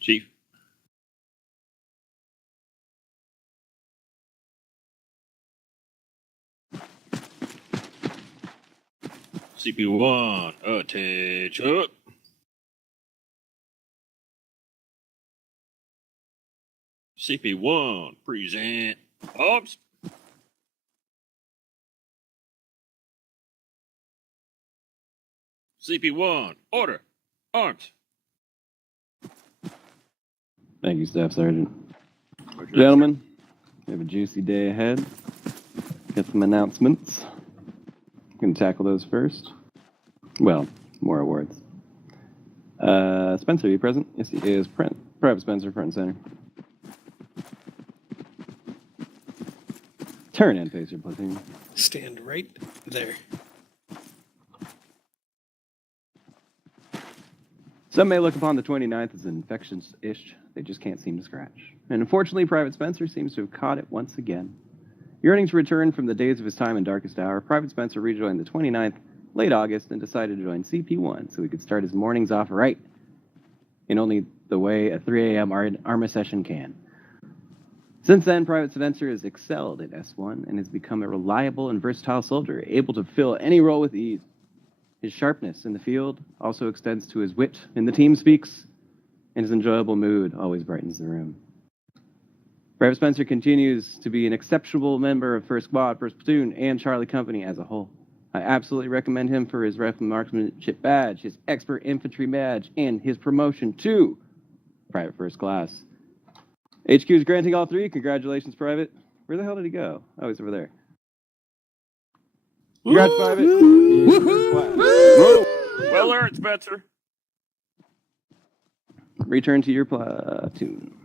Chief. CP1, attention. CP1, present. Arms. CP1, order. Arms. Thank you, Staff Sergeant. Gentlemen, we have a juicy day ahead. Got some announcements. Gonna tackle those first. Well, more awards. Spencer, are you present? Yes, he is. Private Spencer, front and center. Turn in, face your platoon. Stand right there. Some may look upon the 29th as infectious-ish. They just can't seem to scratch. And unfortunately, Private Spencer seems to have caught it once again. Yearning to return from the days of his time in Darkest Hour, Private Spencer rejoined the 29th late August and decided to join CP1 so he could start his mornings off right in only the way a 3 a.m. Arma session can. Since then, Private Spencer has excelled in S1 and has become a reliable and versatile soldier, able to fill any role with ease. His sharpness in the field also extends to his wit in the team speaks, and his enjoyable mood always brightens the room. Private Spencer continues to be an exceptional member of 1st Squad, 1st Platoon, and Charlie Company as a whole. I absolutely recommend him for his Rifle Marksmanship badge, his Expert Infantry badge, and his promotion to Private First Class. HQ is granting all 3. Congratulations, Private. Where the hell did he go? Oh, he's over there. Congrats, Private. Well earned, Spencer. Return to your platoon.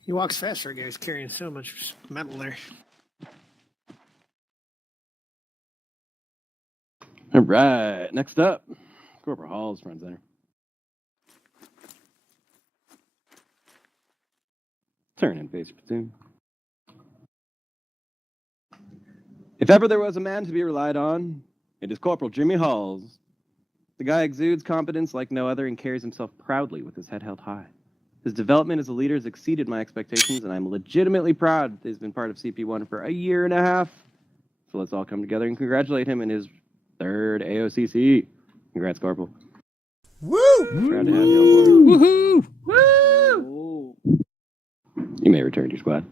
He walks fast for a guy who's carrying so much metal there. All right, next up, Corporal Halls, front center. Turn and face your platoon. If ever there was a man to be relied on, it is Corporal Jimmy Halls. The guy exudes competence like no other and carries himself proudly with his head held high. His development as a leader has exceeded my expectations, and I'm legitimately proud that he's been part of CP1 for a year and a half. So let's all come together and congratulate him in his 3rd AOCC. Congrats, Corporal. Woo! Proud to have you on board. Woohoo! Woo! You may return to your squad.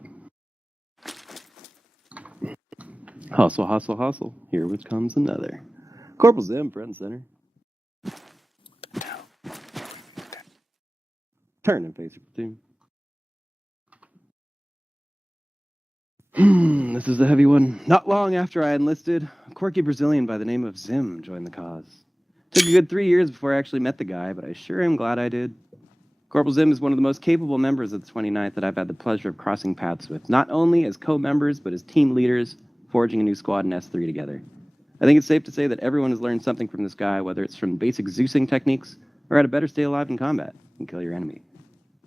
Hustle, hustle, hustle. Here which comes another. Corporal Zim, front and center. Turn and face your platoon. This is a heavy one. Not long after I enlisted, a quirky Brazilian by the name of Zim joined the cause. Took a good 3 years before I actually met the guy, but I sure am glad I did. Corporal Zim is one of the most capable members of the 29th that I've had the pleasure of crossing paths with, not only as co-members, but as team leaders, forging a new squad in S3 together. I think it's safe to say that everyone has learned something from this guy, whether it's from basic Zeusing techniques or how to better stay alive in combat and kill your enemy.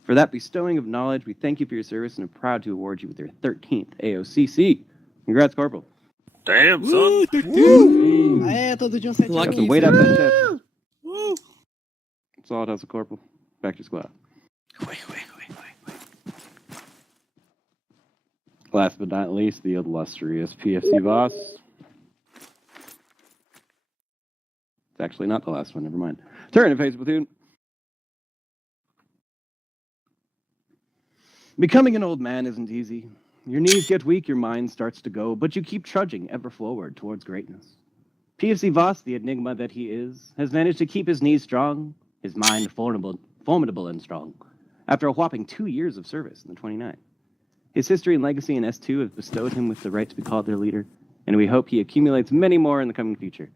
For that bestowing of knowledge, we thank you for your service and are proud to award you with your 13th AOCC. Congrats, Corporal. Damn, son. Woo! Todo dia 7 Lucky. Got the weight up that chest. Woo! Solid hustle, Corporal. Back to your squad. Wait. Last but not least, the illustrious PFC Voss. It's actually not the last one, never mind. Turn and face platoon. Becoming an old man isn't easy. Your knees get weak, your mind starts to go, but you keep trudging ever forward towards greatness. PFC Voss, the enigma that he is, has managed to keep his knees strong, his mind formidable and strong, after a whopping 2 years of service in the 29th. His history and legacy in S2 have bestowed him with the right to be called their leader, and we hope he accumulates many more in the coming future.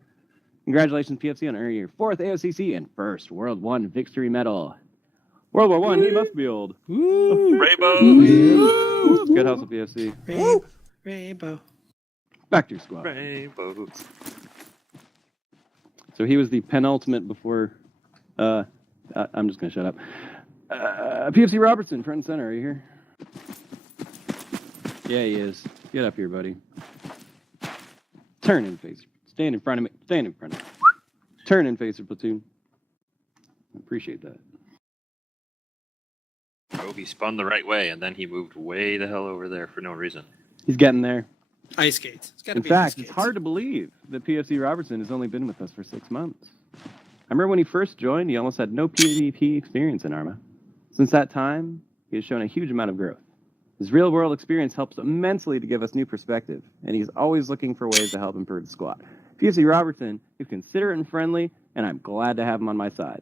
Congratulations, PFC, on earning your 4th AOCC and 1st World War I Victory Medal. World War I, he must be old. Rainbow. Good hustle, PFC. Rainbow. Back to your squad. Rainbow. So he was the penultimate before... I'm just going to shut up. PFC Robertson, front and center, are you here? Yeah, he is. Get up here, buddy. Turn and face. Stand in front of me. Stand in front of me. Turn and face your platoon. I appreciate that. drove. He spun the right way, and then he moved way the hell over there for no reason. He's getting there. Ice skates. It's gotta In be ice fact, skates. it's hard to believe that PFC Robertson has only been with us for 6 months. I remember when he first joined, he almost had no PvP experience in Arma. Since that time, he has shown a huge amount of growth. His real-world experience helps immensely to give us new perspective, and he's always looking for ways to help improve the squad. PFC Robertson is considerate and friendly, and I'm glad to have him on my side.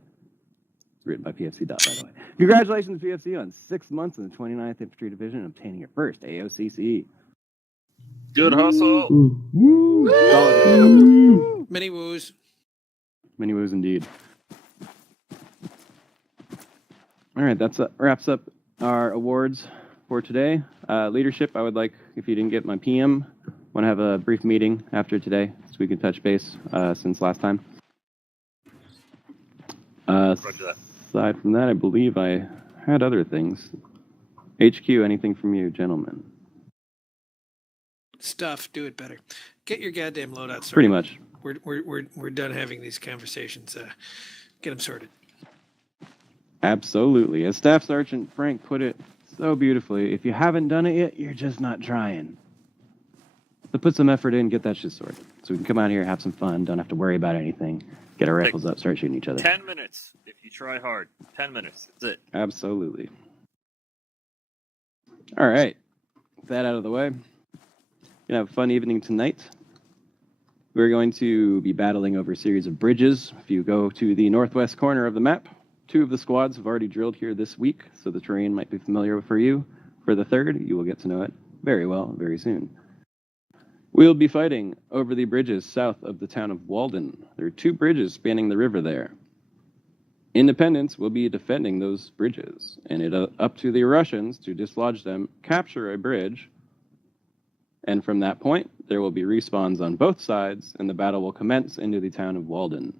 Written by PFC Dot, by the way. Congratulations, PFC, on 6 months in the 29th Infantry Division and obtaining your first AOCCE. Good hustle. Solid. Many woos. Many woos indeed. All right, that wraps up our awards for today. Leadership, I would like, if you didn't get my PM, want to have a brief meeting after today so we can touch base since last time. Roger that. Aside from that, I believe I had other things. HQ, anything from you, gentlemen? Stuff. Do it better. Get your goddamn loadout sorted. Pretty much. We're done having these conversations. Get them sorted. Absolutely. As Staff Sergeant Frank put it so beautifully, if you haven't done it yet, you're just not trying. So put some effort in, get that shit sorted. So we can come out here, have some fun, don't have to worry about anything. Get our rifles up, start shooting each other. 10 minutes if you try hard. 10 minutes. That's it. Absolutely. All right. With that out of the way, gonna have a fun evening tonight. We're going to be battling over a series of bridges. If you go to the northwest corner of the map, 2 of the squads have already drilled here this week, so the terrain might be familiar for you. For the 3rd, you will get to know it very well very soon. We'll be fighting over the bridges south of the town of Walden. There are 2 bridges spanning the river there. Independents will be defending those bridges, and it's up to the Russians to dislodge them, capture a bridge, and from that point, there will be respawns on both sides, and the battle will commence into the town of Walden.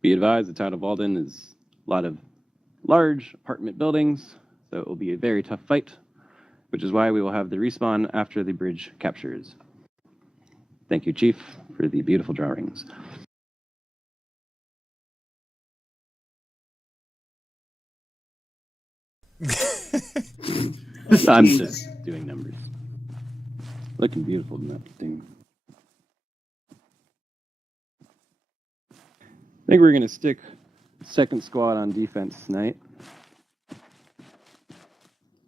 Be advised, the town of Walden is a lot of large apartment buildings, so it will be a very tough fight, which is why we will have the respawn after the bridge captures. Thank you, Chief, for the beautiful drawings. I'm just doing numbers. Looking beautiful in that thing. I think we're going to stick 2nd squad on defense tonight.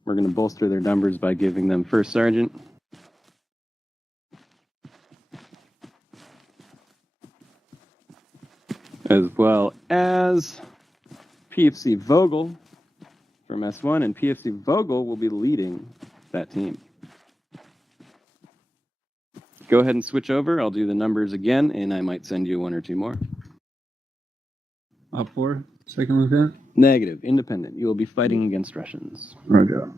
We're going to bolster their numbers by giving them 1st sergeant. As well as PFC Vogel from S1, and PFC Vogel will be leading that team. Go ahead and switch over. I'll do the numbers again, and I might send you 1 or 2 more. Op 4, 2nd lieutenant. Negative. Independent. You will be fighting against Russians. Roger.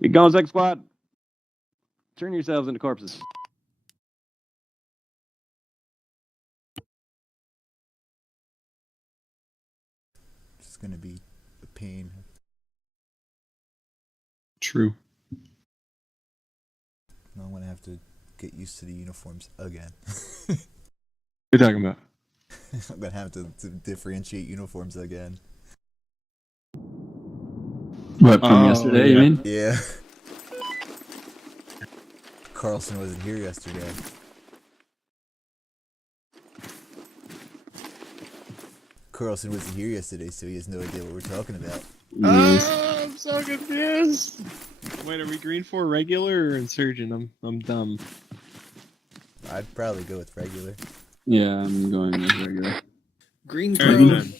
You going, Second Squad? Turn yourselves into corpses. It's gonna be a pain. True. I'm gonna have to get used to the uniforms again. What are you talking about? I'm gonna have to differentiate uniforms again. What, from yesterday, you mean? Yeah. Carlson wasn't here yesterday. Carlson wasn't here yesterday, so he has no idea what we're talking about. I'm so confused. Wait, are we green 4 regular or insurgent? I'm dumb. I'd probably go with regular. Yeah, I'm going with regular. Green All right, Crow. then.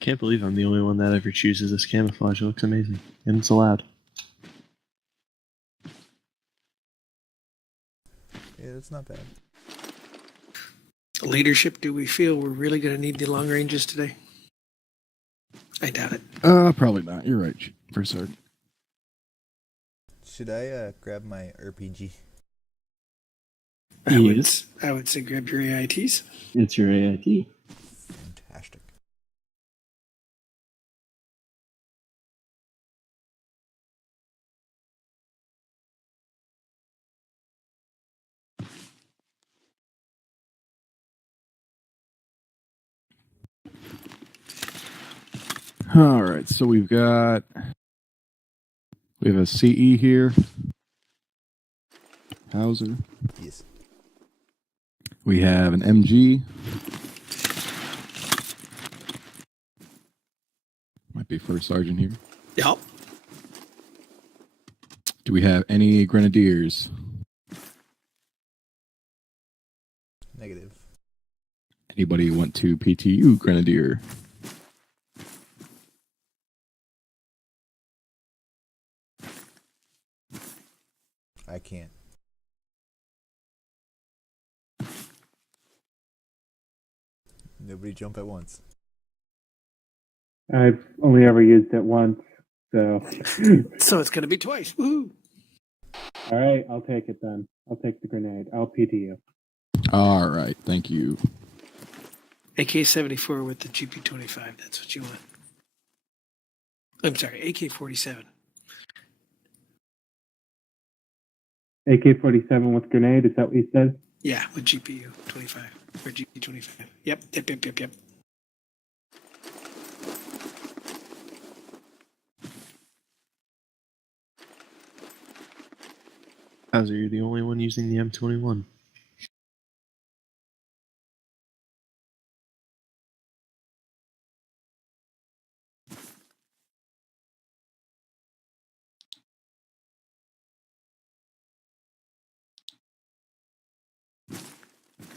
Can't believe I'm the only one that ever chooses this camouflage. It looks amazing. And it's allowed. Yeah, that's not bad. Leadership, do we feel we're really going to need the long ranges today? I doubt it. Probably not. You're right, First Sergeant. Should I grab my RPG? I Yes. would say grab your AITs. It's your AIT. Fantastic. All right, so we have a CE here. Hauser. Yes. We have an MG. Might be first sergeant here. Yep. Do we have any grenadiers? Negative. Anybody want to PTU grenadier? I can't. Nobody jump at once. I've only ever used it once, so. So it's going to be twice. Woohoo! All right, I'll take it then. I'll take the grenade. I'll PT you. All right, thank you. AK-74 with the GP-25. That's what you want. I'm sorry, AK-47. AK-47 with grenade, is that what you said? Yeah, with GPU-25. Or GP-25. Yep. Howser, you're the only one using the M21.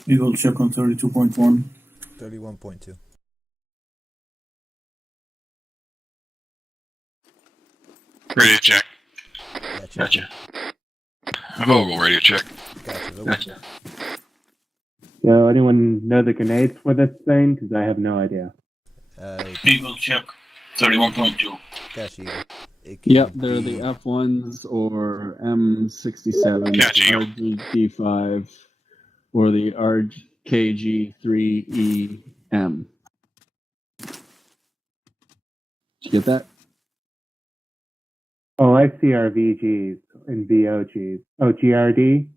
Eagle check on 32.1. 31.2. Radio check. Gotcha. Vogel, radio check. Gotcha. So anyone know the grenades for this thing? Because I have no idea. Eagle check. 31.2. Gotcha, Eagle. Yep, they're the F1s or M67, Gotcha. RGD5, or the RKG3EM. Did you get that? Oh, I see RVGs and VOGs. Oh, GRD?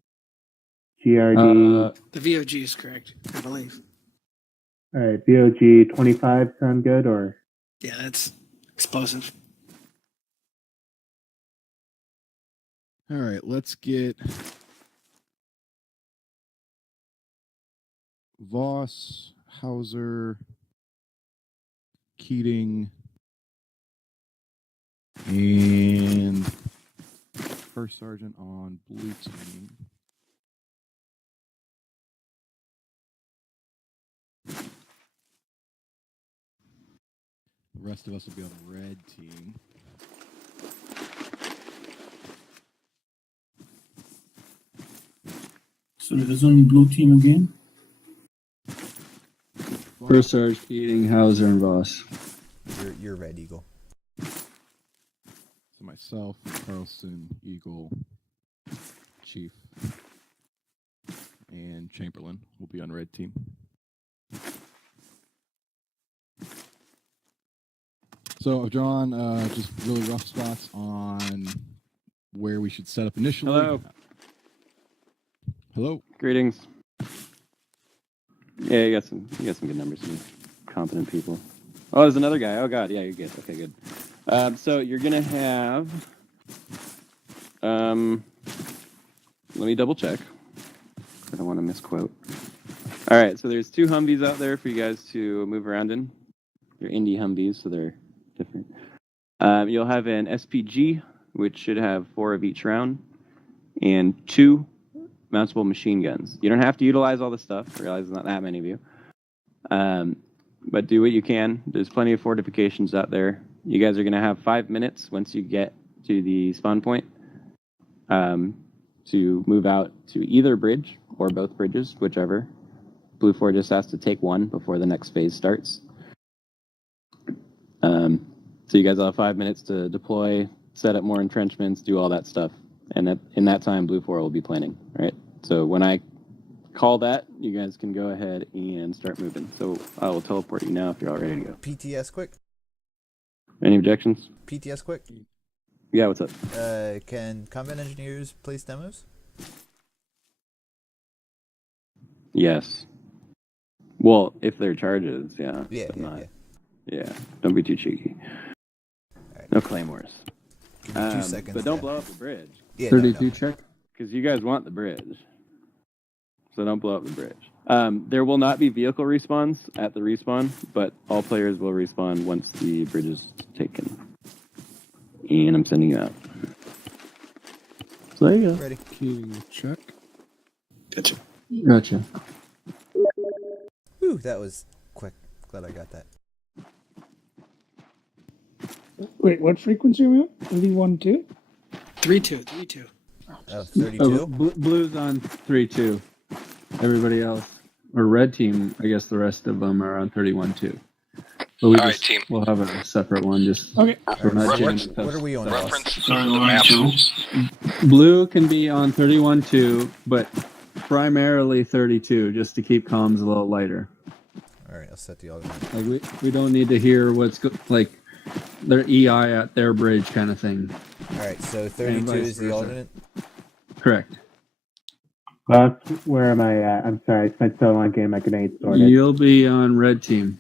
GRD. The VOG is correct, I believe. All right, VOG 25 sound good, or? Yeah, that's explosive. All right, let's get Voss, Hauser, Keating, and First Sergeant on blue team. The rest of us will be on the red team. So there's only blue team again. First Sarge, Keating, Hauser, and Voss. You're red, Eagle. So myself, Carlson, Eagle, Chief, and Chamberlain will be on red team. So I've drawn just really rough spots on where we should set up initially. Hello. Hello. Greetings. Yeah, you got some good numbers. Some competent people. Oh, there's another guy. Oh God, yeah, you're good. Okay, good. So you're gonna have. Let me double check. I don't want to misquote. All right, so there's 2 Humvees out there for you guys to move around in. They're Indy Humvees, so they're different. You'll have an SPG, which should have 4 of each round, and 2 mountable machine guns. You don't have to utilize all the stuff. I realize there's not that many of you. But do what you can. There's plenty of fortifications out there. You guys are going to have 5 minutes once you get to the spawn point to move out to either bridge or both bridges, whichever. Blue 4 just has to take one before the next phase starts. So you guys will have 5 minutes to deploy, set up more entrenchments, do all that stuff. And in that time, Blue 4 will be planning, right? So when I call that, you guys can go ahead and start moving. So I will teleport you now if you're all ready to go. PTS quick. Any objections? PTS quick. Yeah, what's up? Can combat engineers place demos? Yes. Well, if they're charges, yeah. Yeah, but yeah, not. yeah. Yeah, don't be too cheeky. No claymores. Give me 2 seconds. But don't there. blow up the bridge. Yeah, 32 check. Because you guys want the bridge. So don't blow up the bridge. There will not be vehicle respawns at the respawn, but all players will respawn once the bridge is taken. And I'm sending you out. So there you go. Ready. Keying check. Gotcha. Whew, that was quick. Glad I got that. Wait, what frequency are we on? 31.2? 3-2. Oh, 32? Blue's on 3-2. Everybody else, or red team, I guess the rest of them are on 31-2. But we All right, team. We'll have a separate one. Just Okay. we're not Reference. jamming What are we on? Ross? Reference Sorry, the line map. 2. Blue can be on 31-2, but primarily 32, just to keep comms a little lighter. All right, I'll set the alternate. Like we don't need to hear what's like their EI at their bridge kind of thing. All right, so 32 vice is the versa. alternate. Correct. Gus, where am I at? I'm sorry, I spent so long getting my grenade sorted. You'll be on red team.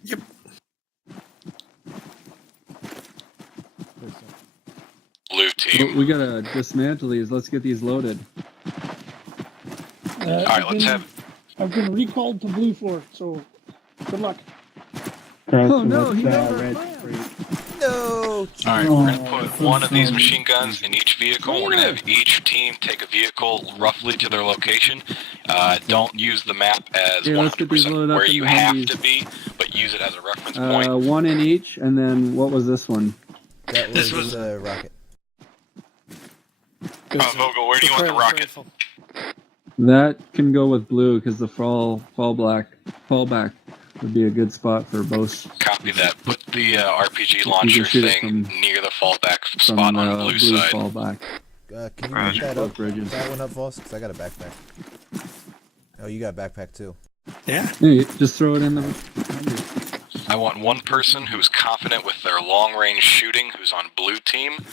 Blue team. We gotta dismantle these. Let's get these loaded. All right, let's have. I've been recalled to Blue 4, so good luck. Carlson, no, he what's, never red planned. street? No. All right, we're gonna put one of these machine guns in each vehicle. We're gonna have each team take a vehicle roughly to their location. Don't use the map as Yeah, let's get these 100% loaded up where in you the have Humvees. to be, but use it as a reference point. One in each, and then what was this one? That This was was- a rocket. Vogel, where do you want the rocket? That can go with blue because the fallback would be a good spot for both Copy that. Put the RPG You launcher can shoot it thing from- near the fallback from spot on the the blue blue side. fallback. Can you Roger. pick that Both up? bridges. That one up, Voss? Because I got a backpack. Oh, you got a backpack too. Yeah. Yeah, you just throw it in the. I want one person who's confident with their long-range shooting, who's on blue team,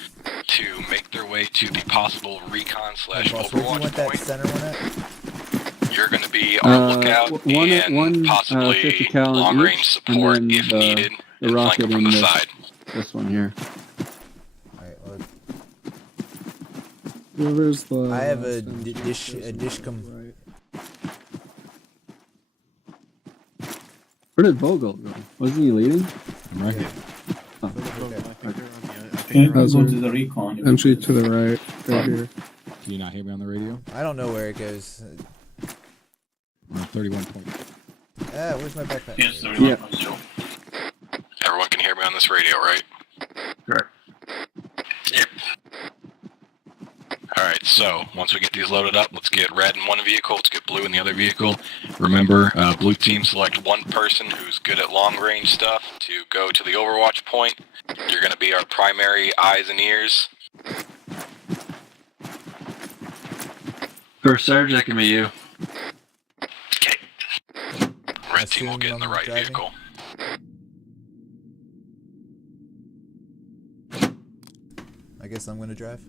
to make their way to the possible recon / Hey, Voss, where do you Overwatch want that point. center one at? You're going to be our lookout and one, 50 possibly cal in long-range each, support and then if the- needed, the and rocket flank from in the this. side. This one here. Alright, well, Whoever's the. I have a last dish, one, a dish come. right. Where did Vogel go? Wasn't he leading? I'm right here. Oh. Okay, go to the recon. Entry to the right, right here. Can you not hear me on the radio? I don't know where it goes. I'm on 31 point. Where's my backpack? Yes, There 31.2. Everyone can hear me on this radio, right? Correct. Yep. Alright, so once we get these loaded up, let's get red in one vehicle, let's get blue in the other vehicle. Remember, blue team select one person who's good at long range stuff to go to the Overwatch point. You're going to be our primary eyes and ears. First Sarge, that can be you. Okay. Red team will Assume get in the I'm right driving? vehicle. I guess I'm gonna drive.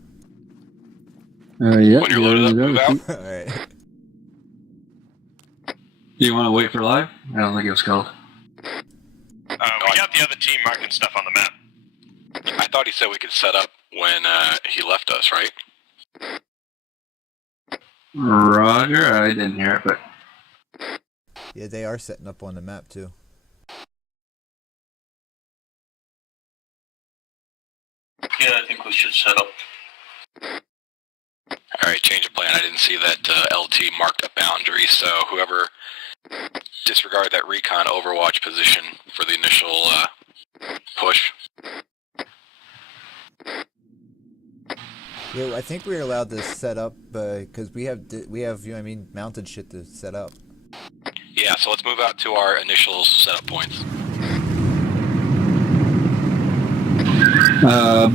Yeah. When you're loaded up, move out. Alright. Do you want to wait for live? I don't think it was called. We got the other team marking stuff on the map. I thought he said we could set up when he left us, right? Roger, I didn't hear it, but. Yeah, they are setting up on the map too. Yeah, I think we should set up. Alright, change of plan. I didn't see that LT marked a boundary, so whoever disregard that recon Overwatch position for the initial push. Yeah, I think we're allowed to set up because we have you know what I mean, mounted shit to set up. Yeah, so let's move out to our initial setup points.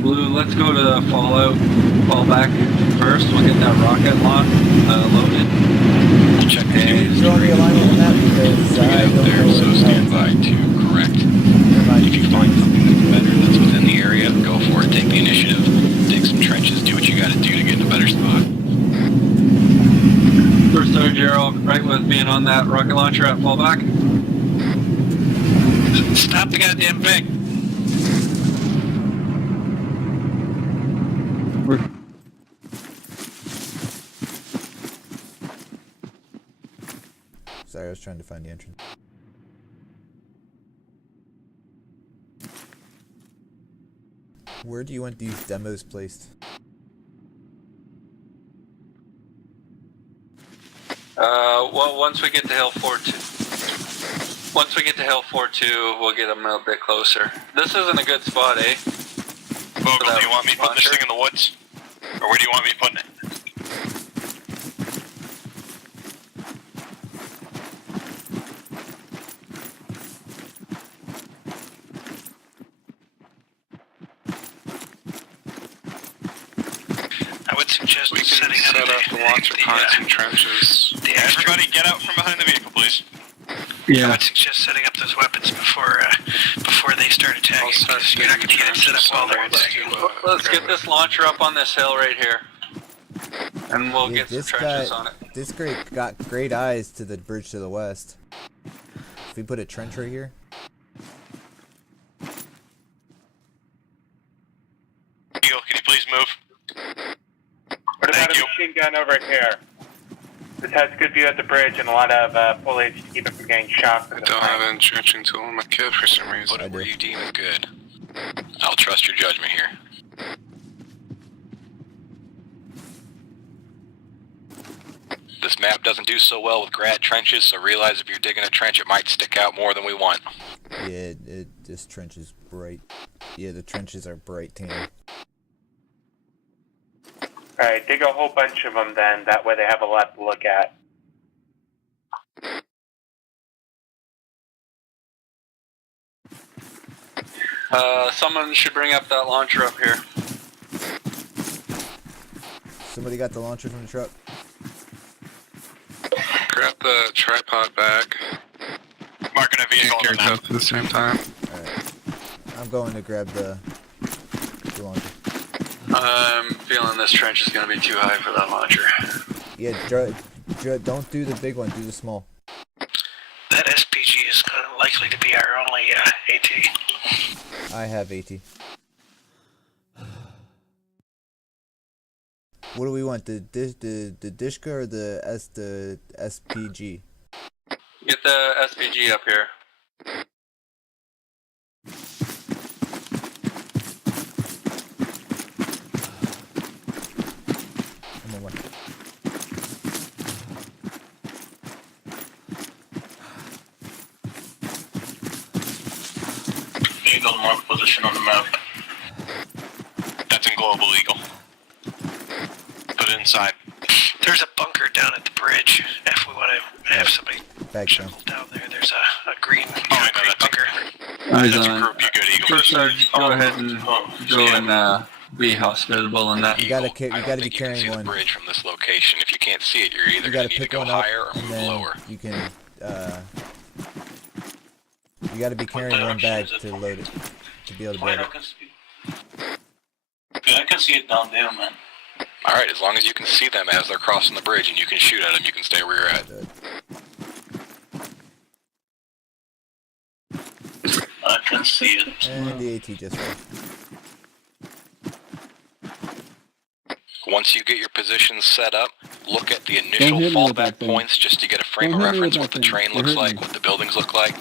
Blue, let's go to fallback first. We'll get that rocket loaded. We'll check the Can you news. draw the alignment on that because Get I out don't there, know so where stand by to correct. If you find something that's better that's within the area, go for it. Take the initiative, dig some trenches, do what you gotta do to get in a better spot. First Sarge, you're all right with being on that rocket launcher at fallback? Stop the goddamn thing! Sorry, I was trying to find the entrance. Where do you want these demos placed? Well, once we get to Hill 4-2. Once we get to Hill 4-2, we'll get them a bit closer. This isn't a good spot, eh? Vogel, do you want me putting this thing in the woods? Or where do you want me putting it? I would suggest We can setting set up the launcher points and trenches. Everybody get out from behind the vehicle, please. I Yeah. would suggest setting up those weapons before they start attacking. Because you're not going to get it set up while they're attacking. Let's get this launcher up on this hill right here. And we'll Yeah, get some this trenches guy- on it. This got great eyes to the bridge to the west. If we put a trench right here. Eagle, can you please move? What about Thank a you. machine gun over here? This has good view at the bridge and a lot of foliage to keep it from getting shocked. I don't have an entrenching tool in my kit for some reason. Put I it where do. you deem is good. I'll trust your judgment here. This map doesn't do so well with grad trenches, so realize if you're digging a trench, it might stick out more than we want. Yeah, this trench is bright. Yeah, the trenches are bright tan. Alright, dig a whole bunch of them then. That way they have a lot to look at. Someone should bring up that launcher up here. Somebody got the launcher from the truck? Grab the tripod back. Marking a vehicle on the map at the same time. Alright. I'm going to grab the launcher. I'm feeling this trench is going to be too high for that launcher. Yeah, don't do the big one, do the small. That SPG is likely to be our only AT. I have AT. What do we want? The Dishka or the SPG? Get the SPG up here. Come on, one. Eagle mark position on the map. That's in Global Eagle. Put it inside. There's a bunker down at the bridge. If we want to have somebody Back down. down there, there's a green, I know green that. bunker. Eyes That's a on. group, you good, Eagle. First Sergeant, go ahead and go and be hospitable on that. You gotta Eagle, I don't be think you can carrying see one. the bridge from this location. If you can't see it, you're either You going gotta to need to pick go one up higher or and move then lower. you can you gotta be carrying one bag to load it to be able to Wait, build I it. can see. Yeah, I can see it down there, man. Alright, as long as you can see them as they're crossing the bridge and you can shoot at them, you can stay where you're at. I can see it. And the AT just went. Once you get your positions set up, look at the Don't initial hit me with that fallback thing. points just to get a frame Don't of hit me with reference that what the thing. train You're looks hurting like, me. what the buildings look like.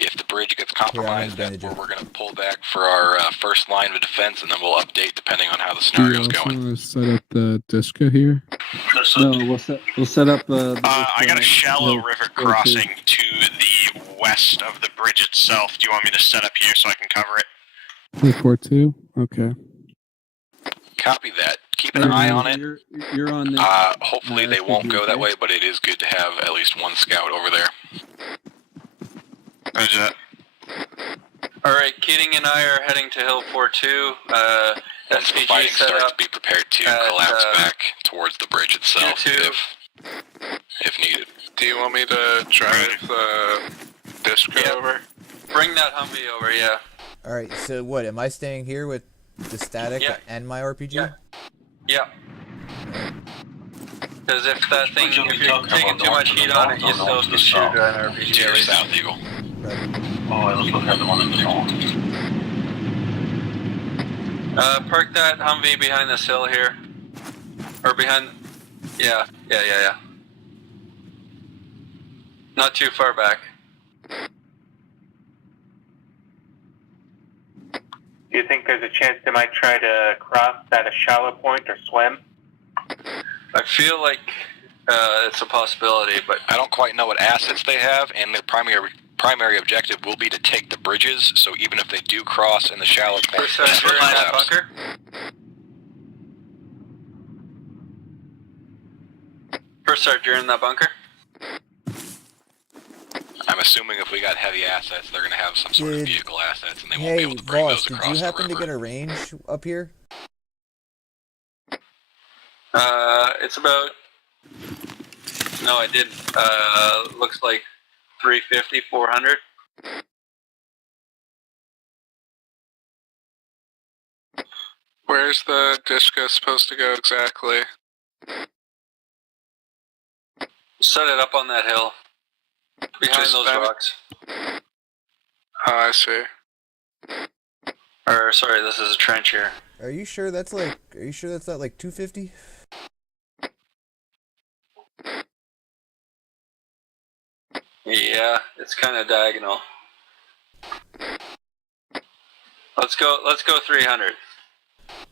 If the bridge gets compromised, Here, I'm that's gonna where we're going to pull back for our first line of defense, and then we'll update depending on how the scenario's going. Set up the Disca here. No, we'll set up I got a shallow no, river go crossing to the west of the bridge itself. Do you want me to set up here so I can cover it? 4-2. Okay. Copy that. Keep an eye on it. You're on the. Hopefully they won't go that way, but it is good to have at least one scout over there. Roger that. Alright, Keating and I are heading to Hill 4-2. Once the SPG fighting set starts, up. be prepared to at, collapse back towards the bridge itself Q2. if needed. Do you want me to drive the disc over? Bring that Humvee over, yeah. Alright, so what, am I staying here with the static Yeah. and my RPG? Yeah. Yeah. Because if that thing, Which one if we you're talking taking about? too much heat on it, you The one still to the can shoot south. an To RPG. your at least. south, Eagle. Oh, I was looking at the one in the north. Park that Humvee behind this hill here. Or behind... Yeah. Yeah. Yeah. Yeah. Bring that Humvee over, yeah. Alright, Yeah. Because if that thing, if you're taking too much heat on it, you still can shoot an RPG at least. right. Not too far back. Do you think there's a chance they might try to cross at a shallow point or swim? I feel like it's a possibility, but I don't quite know what assets they have, and their primary objective will be to take the bridges. So even if they do cross in the shallow point, First Sergeant, you're in that bunker. First Sergeant, you're in that bunker. I'm assuming if we got heavy assets, they're going to have some sort of vehicle assets, and they won't be Hey, able to bring boss, those did across you the happen to river. get a range up here? It's about. No, I didn't. Looks like 350, 400. Where's the Dishka supposed to go exactly? Set it up on that hill. Behind Just those that- rocks. Oh, I see. Or, sorry, this is a trench here. Are you sure that's like? Are you sure that's not like 250? Yeah, it's kind of diagonal. Let's go 300.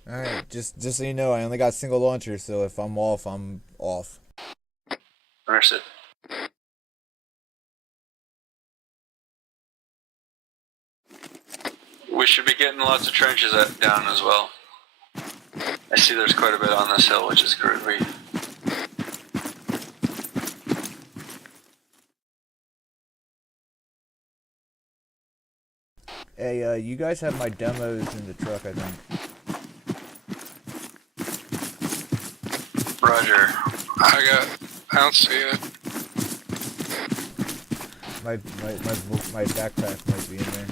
All right, just so you know, I only got single launcher, so if I'm off, I'm off. Understood. We should be getting lots of trenches down as well. I see there's quite a bit on this hill, which is great. Hey, you guys have my demos in the truck, I think. Roger. I don't see it. My backpack might be in there.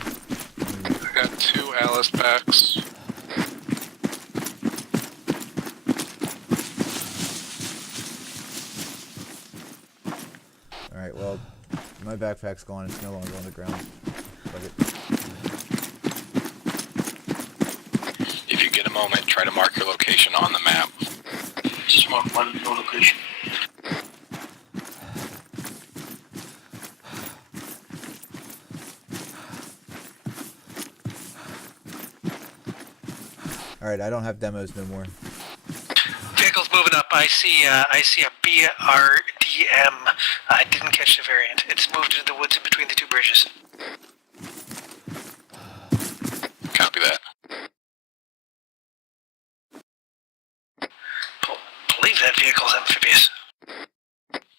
I got 2 Alice packs. All right, well, my backpack's gone. It's no longer on the ground. Fuck it. If you get a moment, try to mark your location on the map. Just mark one location. All right, I don't have demos no more. Vehicle's moving up. I see a BRDM. I didn't catch the variant. It's moved into the woods in between the two bridges. Copy that. Believe that vehicle's amphibious.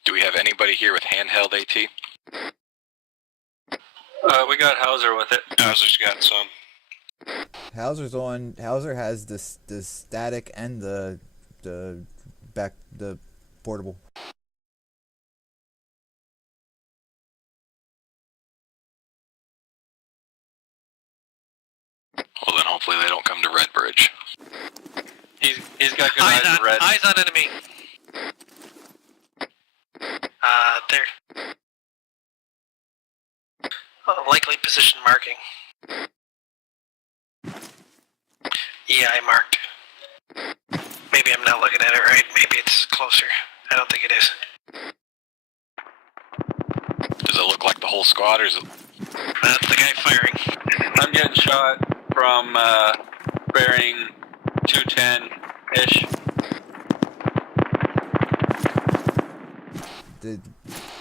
Do we have anybody here with handheld AT? We got Hauser with it. Hauser's got some. Hauser's on. Hauser has the static and the portable. Well, then hopefully they don't come to Red Bridge. He's got good eyes in red. Eyes on enemy. There. Likely position marking. Yeah, I marked. Maybe I'm not looking at it right. Maybe it's closer. I don't think it is. Does it look like the whole squad, or is it? That's the guy firing. I'm getting shot from bearing 210-ish.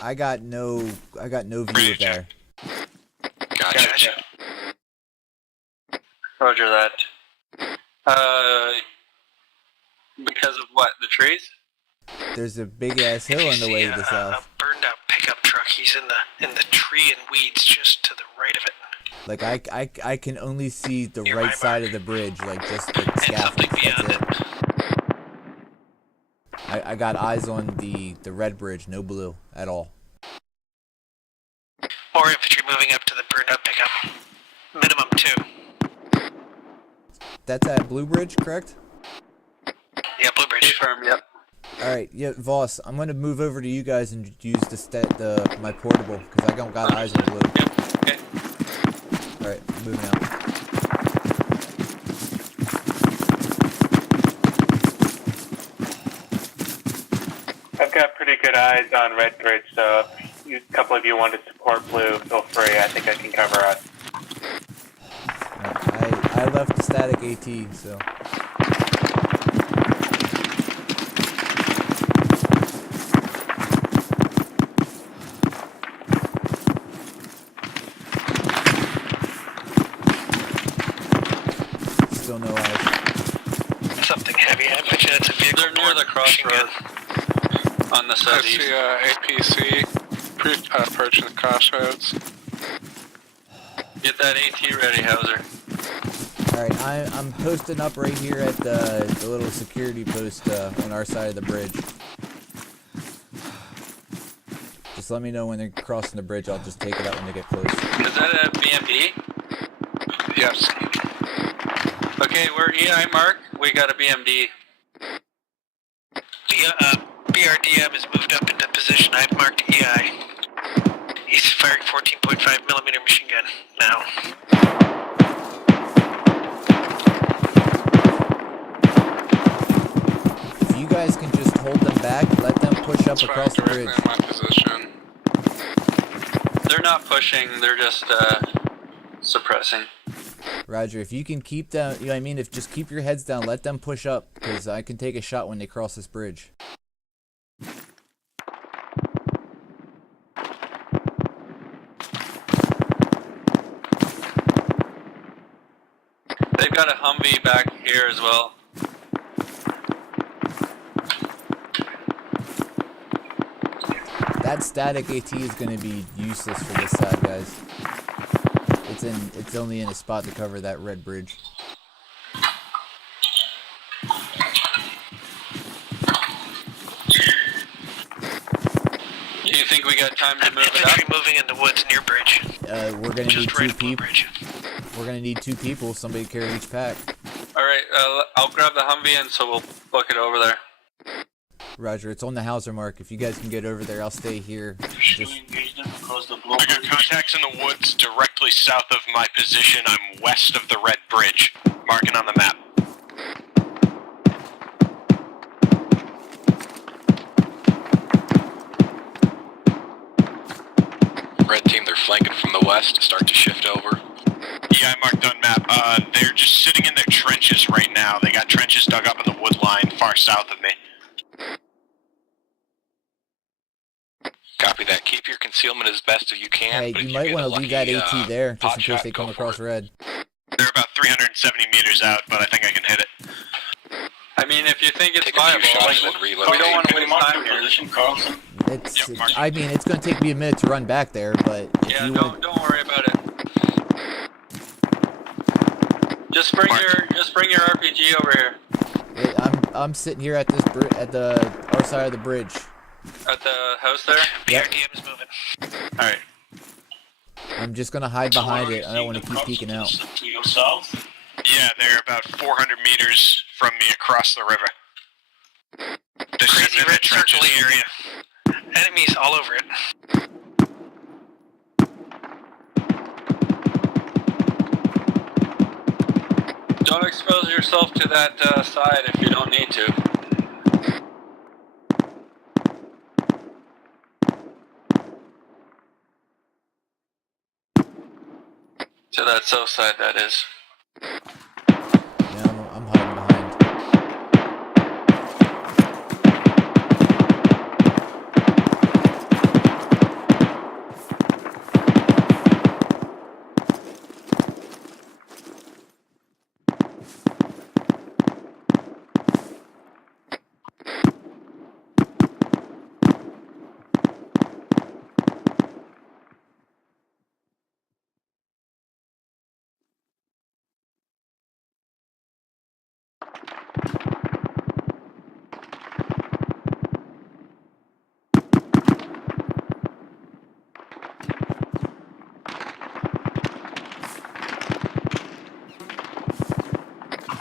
I got no view there. Gotcha. Roger that. Because of what? The trees? There's a big ass hill on the way to the south. A burned out pickup truck. He's in the tree and weeds just to the right of it. Like I can only see the Near right my side mark. of the bridge, like just the And scaffold. something beyond That's it. I got eyes on the red bridge, no blue at all. More infantry moving up to the burned out pickup. Minimum 2. That's at Blue Bridge, correct? Yeah, Blue Bridge. Confirm, yep. All right, yeah, Voss, I'm gonna move over to you guys and use my portable because I don't got eyes on blue. Yep, okay. All right, I'm moving out. I've got pretty good eyes on Red Bridge, so if a couple of you want to support Blue, feel free. I think I can cover us. I left the static AT, so. Still no eyes. Something heavy. I bet you that's a vehicle. They're near the crossroad on the I southeast. see APC approaching the crossroads. Get that AT ready, Hauser. Alright, I'm posting up right here at the little security post on our side of the bridge. Just let me know when they're crossing the bridge. I'll just take it out when they get close. Is that a BMD? Yes. Okay, we're EI mark. We got a BMD. The BRDM has moved up into position. I've marked EI. He's firing 14.5 millimeter machine gun now. If you guys can just hold them back, let them push up across the bridge. In my position. They're not pushing. They're just suppressing. Roger, if you can keep them, you know what I mean? If just keep your heads down, let them push up, because I can take a shot when they cross this bridge. They've got a Humvee back here as well. That static AT is going to be useless for this side, guys. It's only in a spot to cover that red bridge. Do you think we got time to move it Infantry up? moving in the woods near bridge. We're going to need Just right two above people. bridge. We're going to need 2 people. Somebody carry each pack. Alright, I'll grab the Humvee and so we'll book it over there. Roger, it's on the Hauser mark. If you guys can get over there, I'll stay here. Just I got contacts in the woods directly south of my position. I'm west of the red bridge. Marking on the map. Red team, they're flanking from the west. Start to shift over. Yeah, I marked on map. They're just sitting in their trenches right now. They got trenches dug up in the wood line far south of me. Copy that. Keep your concealment as best as you can. Hey, but you if might get want a to leave lucky, that AT there, just pot in case shot, they come go across for it. red. They're about 370 meters out, but I think I can hit it. I mean, if you think it's Take a few viable, shots like, and reload. we don't want to waste time here. I mean, it's going to take me a minute to run back there, but if Yeah, you don't worry about it. Just bring your RPG over here. I'm sitting here at this our side of the bridge. At the house there? Yep. BRDM is moving. Alright. I'm just gonna hide behind it. I don't want to keep peeking out. To your south? Yeah, they're about 400 meters from me across the river. They're sitting Crazy in the red trenches. circle area. Enemies all over it. Don't expose yourself to that side if you don't need to. To that south side, that is. Yeah, I'm hiding behind.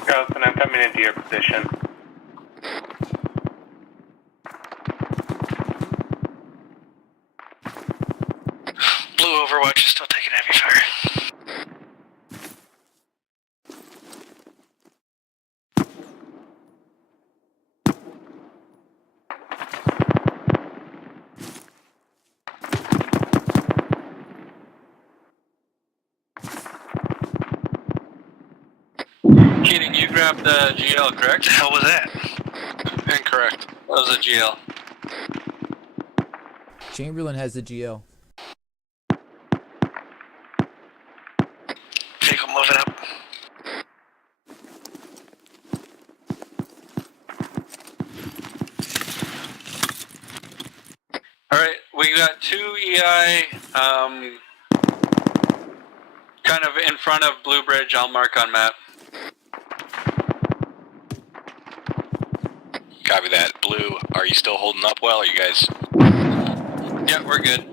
Carlson, I'm coming into your position. Blue Overwatch is still taking heavy fire. grabbed the GL, correct? The hell was that? Incorrect. That was a GL. Chamberlain has the GL. Vehicle moving up. Alright, we got 2 EI, kind of in front of Blue Bridge. I'll mark on map. Copy that. Blue, are you still holding up well? Are you guys... Yeah, we're good.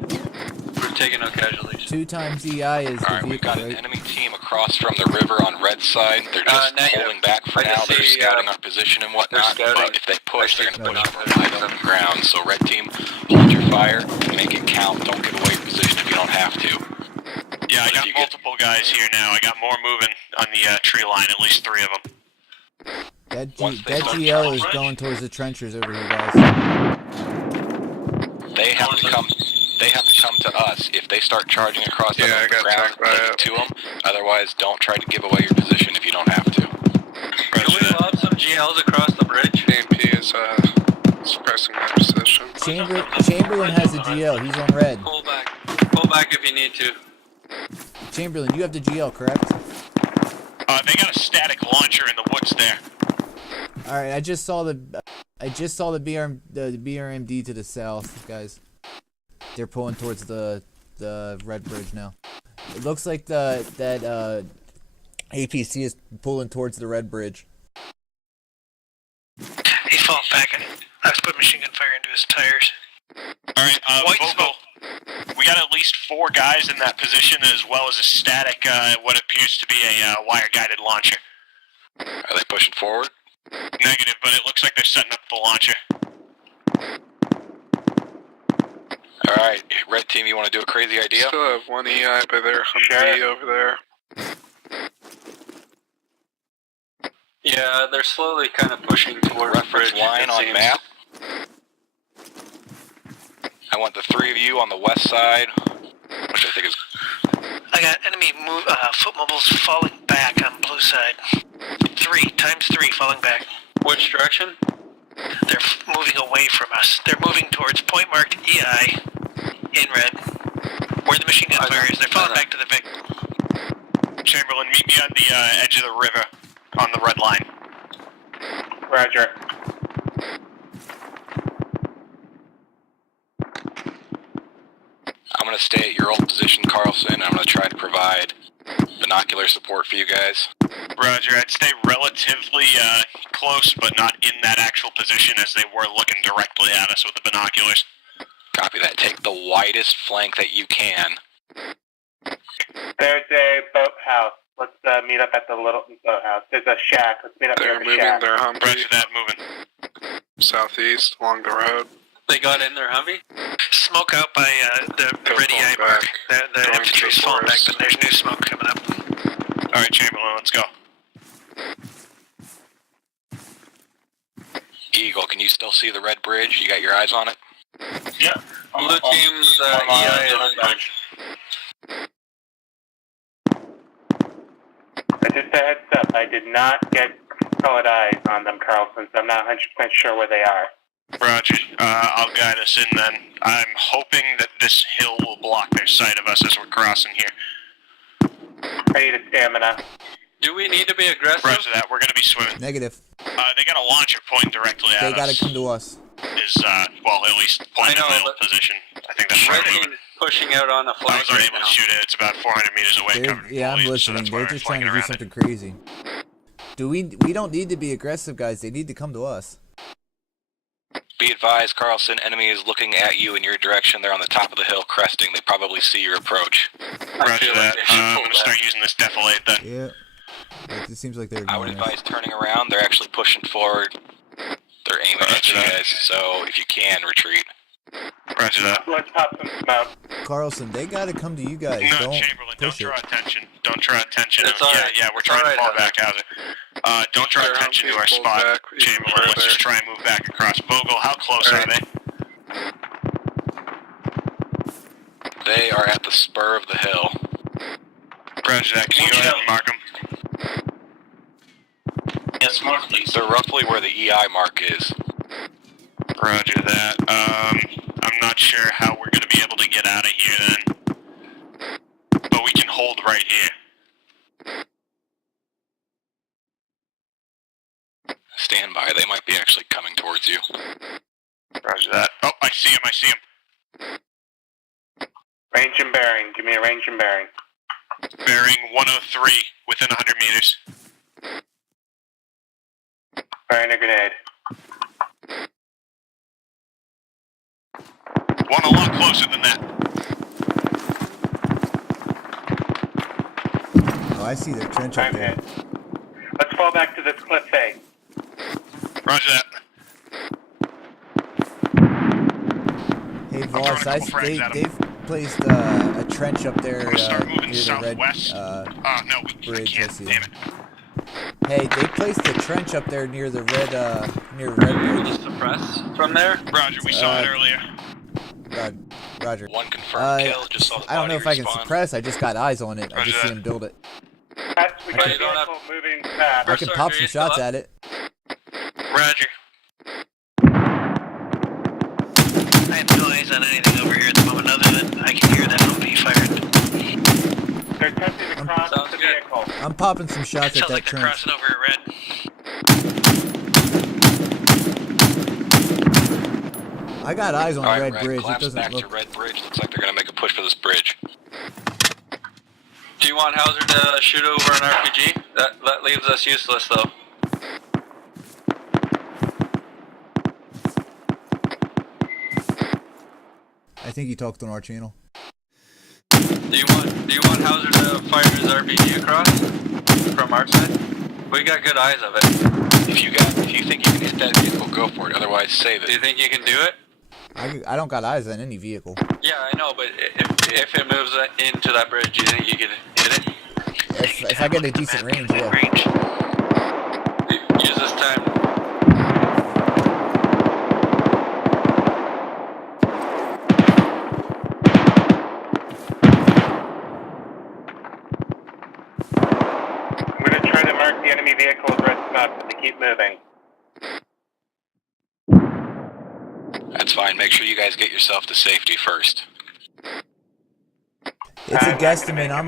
We're taking no casualties. 2 times EI is the Alright, we've vehicle, got an right? enemy team across from the river on red side. They're just Negative. holding back for I now. can They're see, scouting our position and whatnot. they're scouting. But if they push, they're going to push No, from wide open ground. So red team, hold your fire, make it count. Don't give away your position if you don't have to. Yeah, I got multiple guys here now. I got more moving on the tree line, at least 3 of them. That Once they start GL is charging, going towards the trenchers over here, guys. They have to come. They have to come to us. If they start charging across the Yeah, I got ground, attacked by take it. it to them. Otherwise, don't try to give away your position if you don't have to. Can we lob some GLs across the bridge? AMP is suppressing my position. Chamberlain has the GL. He's on red. Pull back. Pull back if you need to. Chamberlain, you have the GL, correct? They got a static launcher in the woods there. All right, I just saw the BRMD to the south, guys. They're pulling towards the red bridge now. It looks like that APC is pulling towards the red bridge. He fell back and I was putting machine gun fire into his tires. Alright, White Bobo, we got at least 4 guys in that position, as well as a static, what appears to be a wire-guided launcher. Are they pushing forward? Negative, but it looks like they're setting up the launcher. Alright, red team, you want to do a crazy idea? Still have 1 EI by their Humvee over there. Yeah, they're slowly kind of pushing towards the bridge. Reference line it on seems. map. I want the 3 of you on the west side, which I think is... I got enemy foot mobiles falling back on blue side. 3 times 3 falling back. Which direction? They're moving away from us. They're moving towards point marked EI in red. Where the machine gun fire is. They're falling back to the Vic. Chamberlain, meet me on the edge of the river, on the red line. Roger. I'm going to stay at your old position, Carlson. I'm going to try to provide binocular support for you guys. Roger, I'd stay relatively close, but not in that actual position as they were looking directly at us with the binoculars. Copy that. Take the widest flank that you can. There's a boathouse. Let's meet up at the little boathouse. There's a shack. Let's meet up They're near the moving shack. their Humvee Roger that, moving. southeast along the road. They got in their Humvee? Smoke out by the red EI mark. The Going infantry's to the falling back, forest. but there's new smoke coming up. Alright, Chamberlain, let's go. Eagle, can you still see the red bridge? You got your eyes on it? Yeah. Blue team's EI is on bridge. Just a heads up, I did not get solid eyes on them, Carlson, so I'm not 100% sure where they are. Roger, I'll guide us in then. I'm hoping that this hill will block their sight of us as we're crossing here. I need a stamina. Do we need to be aggressive? Roger that, we're gonna be swimming. Negative. They got a launcher pointing directly at They us. gotta come to us. Well, at least point in the middle position. I think that's Red right. team pushing out on a I flank was already right able now. to shoot it. It's about 400 meters away. Covered Yeah, I'm foliage, so listening. that's why They're we're just trying to do flanking something crazy. We don't need to be aggressive, guys. They need to come to us. Be advised, Carlson, enemy is looking at you in your direction. They're on the top of the hill cresting. They probably see your approach. Roger that. I'm going to start using this defilade then. Yeah. It seems like they're I would ignoring us. advise turning around. They're actually pushing forward. They're aiming at you guys, so if you can, retreat. Roger that. Let's pop some smoke. Carlson, they gotta come to you guys. No, Don't Chamberlain, don't push it. draw attention. Don't draw attention. It's all right. Yeah, we're It's trying all to fall right, back, Hauser. Don't draw Their attention to Humvee our pulled spot, back even Chamberlain. Let's further. just try and move back across. Vogel, how close are they? They are at the spur of the hill. Roger that. Can you go ahead and mark them? Yeah, Yes, they're roughly where the EI mark is. Roger that. I'm not sure how we're going to be able to get out of here then. But we can hold right here. Stand by. They might be actually coming towards you. Roger that. Oh, I see him. Range and bearing. Give me a range and bearing. Bearing 103, within 100 meters. Firing a grenade. One a lot closer than that. Oh, I see their trench up there. Let's fall back to this cliff face. Roger that. Hey, Voss, they've placed a trench up there near the red bridge. I see them. Hey, they placed a trench up there near the red bridge. Just suppress from there? Roger, we saw it earlier. Roger. One confirmed kill, just saw the I don't know if I can respawn. suppress, I just got eyes on it. I just see him build it. We got a vehicle moving fast. I can pop some shots at it. Roger. I have no eyes on anything over here at the moment other than I can hear that OP fired. They're attempting to cross the vehicle. I'm popping some shots at Sounds that like they're trench. crossing over at red. I got eyes on Alright, red bridge. It collapse doesn't back look. to red bridge. Looks like they're gonna make a push for this bridge. Do you want Hauser to shoot over an RPG? That leaves us useless though. I think he talked on our channel. Do you want Hauser to fire his RPG across from our side? We got good eyes of it. If you think you can hit that vehicle, go for it. Otherwise, save it. Do you think you can do it? I don't got eyes on any vehicle. Yeah, I know, but if it moves into that bridge, do you think you could hit it? If I get a decent range, yeah. Use this time. I'm going to try to mark the enemy vehicle with red spots, but they keep moving. That's fine. Make sure you guys get yourself to safety first. It's a guesstimate. I'm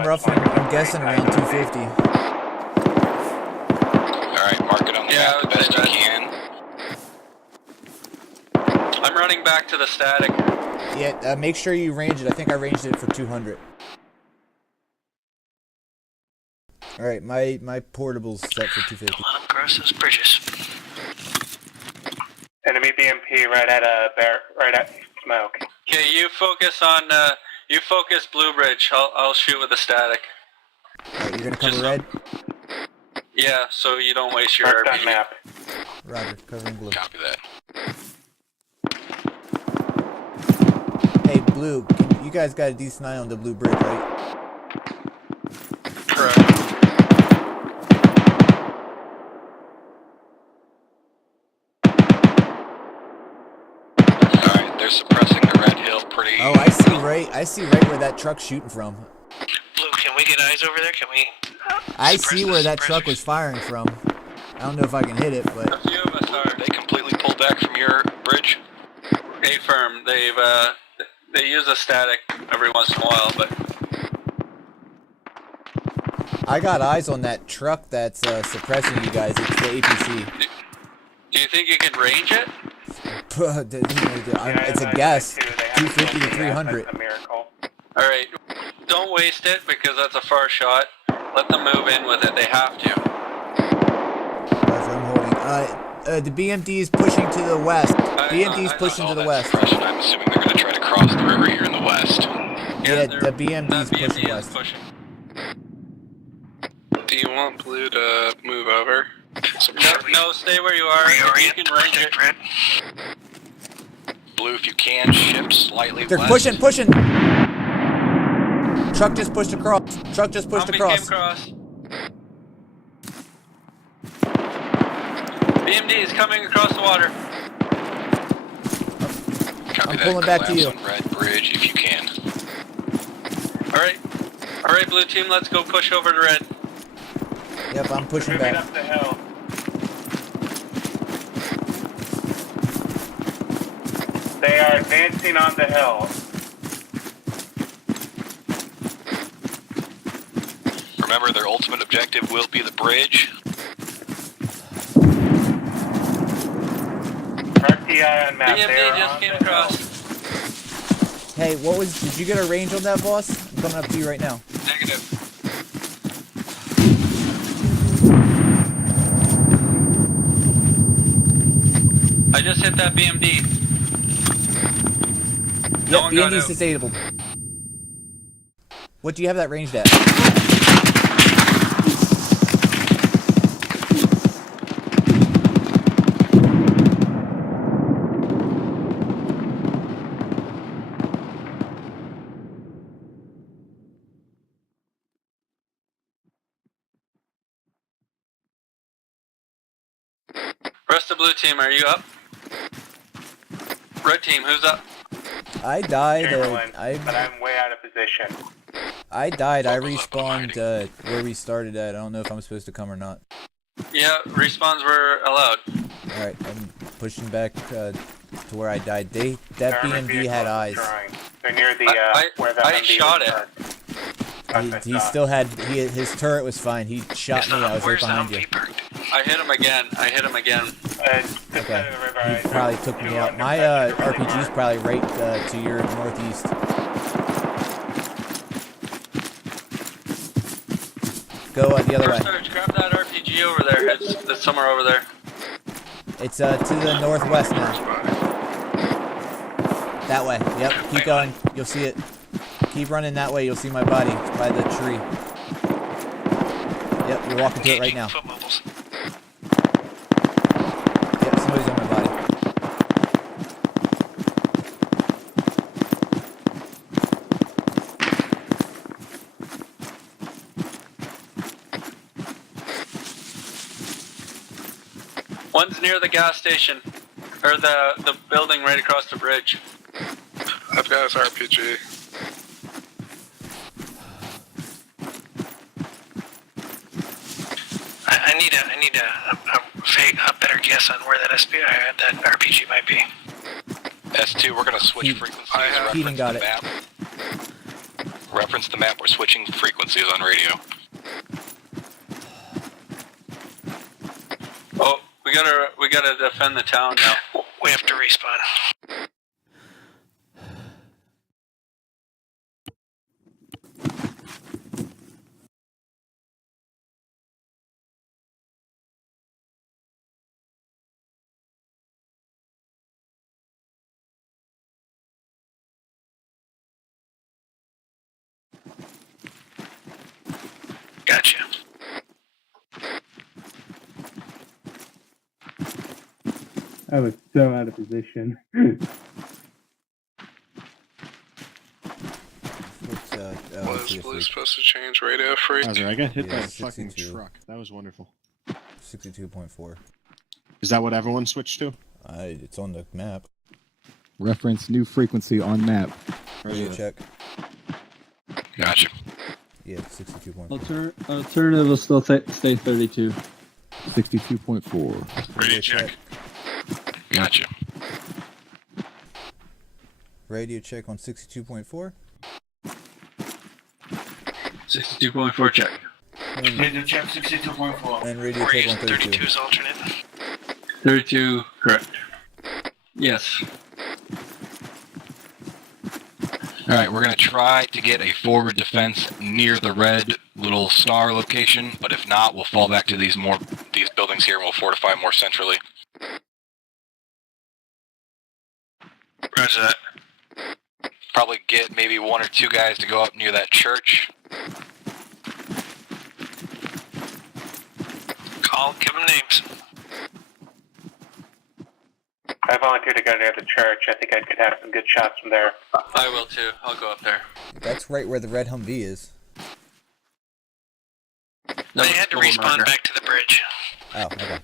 guessing around 250. Alright, mark it on the map the best you can. I'm running back to the static. Yeah, make sure you range it. I think I ranged it for 200. Alright, my portable's set for 250. Let them cross those bridges. Enemy BMP right at smoke. Okay, you focus on Blue Bridge. I'll shoot with the static. Alright, you're gonna cover red? Yeah, so you don't waste your Marked on RPG. map. Roger, covering blue. Copy that. Hey, blue, you guys got a decent eye on the blue bridge, right? Correct. Alright, they're suppressing the red hill pretty... Oh, I see right where that truck's shooting from. Blue, can we get eyes over there? Can we? I see where that truck was firing from. I don't know if I can hit it, but... A few of us are. They completely pulled back from your bridge? A-firm, they use a static every once in a while, but... I got eyes on that truck that's suppressing you guys. It's the APC. Do you think you can range it? It's a guess. 250 to 300. That's a miracle. Alright, don't waste it because that's a far shot. Let them move in with it, they have to. That's what I'm holding. The BMD is pushing to the west. BMD is pushing to the west. I'm assuming they're going to try to cross the river here in the west. Yeah, the BMD is pushing BMD west. is pushing. Do you want Blue to move over? No, stay where you are. If you can range it. Red. Blue, if you can, shift slightly They're west. pushing! Truck just pushed across. Came across. BMD is coming across the water. Copy I'm that. pulling back to Collapse you. on red bridge if you can. Alright, blue team, let's go push over to red. Yep, I'm pushing Moving back. up the hill. They are advancing on the hill. Remember, their ultimate objective will be the bridge. RTI on map. BMD just came across. Hey, did you get a range on that, boss? I'm coming up to you right now. Negative. I just hit that BMD. Yep, BMD's disabled. What do you have that ranged at? Rest of blue team, are you up? Red team, who's up? I died. But I'm way out of position. I died. I respawned where we started at. I don't know if I'm supposed to come or not. Yeah, respawns were allowed. Alright, I'm pushing back to where I died. That BMD had eyes. They're near the where the I shot it. He still had his turret was fine. He shot me. I was right behind you. I hit him again. Okay. He probably took me out. My RPG's probably right to your northeast. Go the other way. Surge, grab that RPG over there. It's somewhere over there. It's to the northwest now. That way. Yep. Keep going. You'll see it. Keep running that way. You'll see my body. It's by the tree. Yep. You're walking to it right now. Yep. Somebody's on my body. One's near the gas station, or the building right across the bridge. I've got his RPG. I need a better guess on where that that RPG might be. S2, we're going to switch frequencies. Keaton got it. Map. Reference the map. We're switching frequencies on radio. Oh, we gotta defend the town now. We have to respawn. Gotcha. I was so out of position. Was Blue supposed to change radio freak? I got hit by a 62. fucking truck. That was wonderful. 62.4. Is that what everyone switched to? It's on the map. Reference new frequency on map. Radio check. Gotcha. Yeah, 62.4. Alternative will still stay 32. 62.4. Radio check. Gotcha. Radio check on 62.4. 62.4 check. Radio check 62.4. And radio check on 32. 32 is alternate. 32, correct. Yes. Alright, we're going to try to get a forward defense near the red little star location, but if not, we'll fall back to these buildings here and we'll fortify more centrally. Roger that. Probably get maybe one or two guys to go up near that church. Give them names. I volunteered to go near the church. I think I could have some good shots from there. I will too. I'll go up there. That's right where the red Humvee is. They had to respawn back to the bridge. Oh, okay.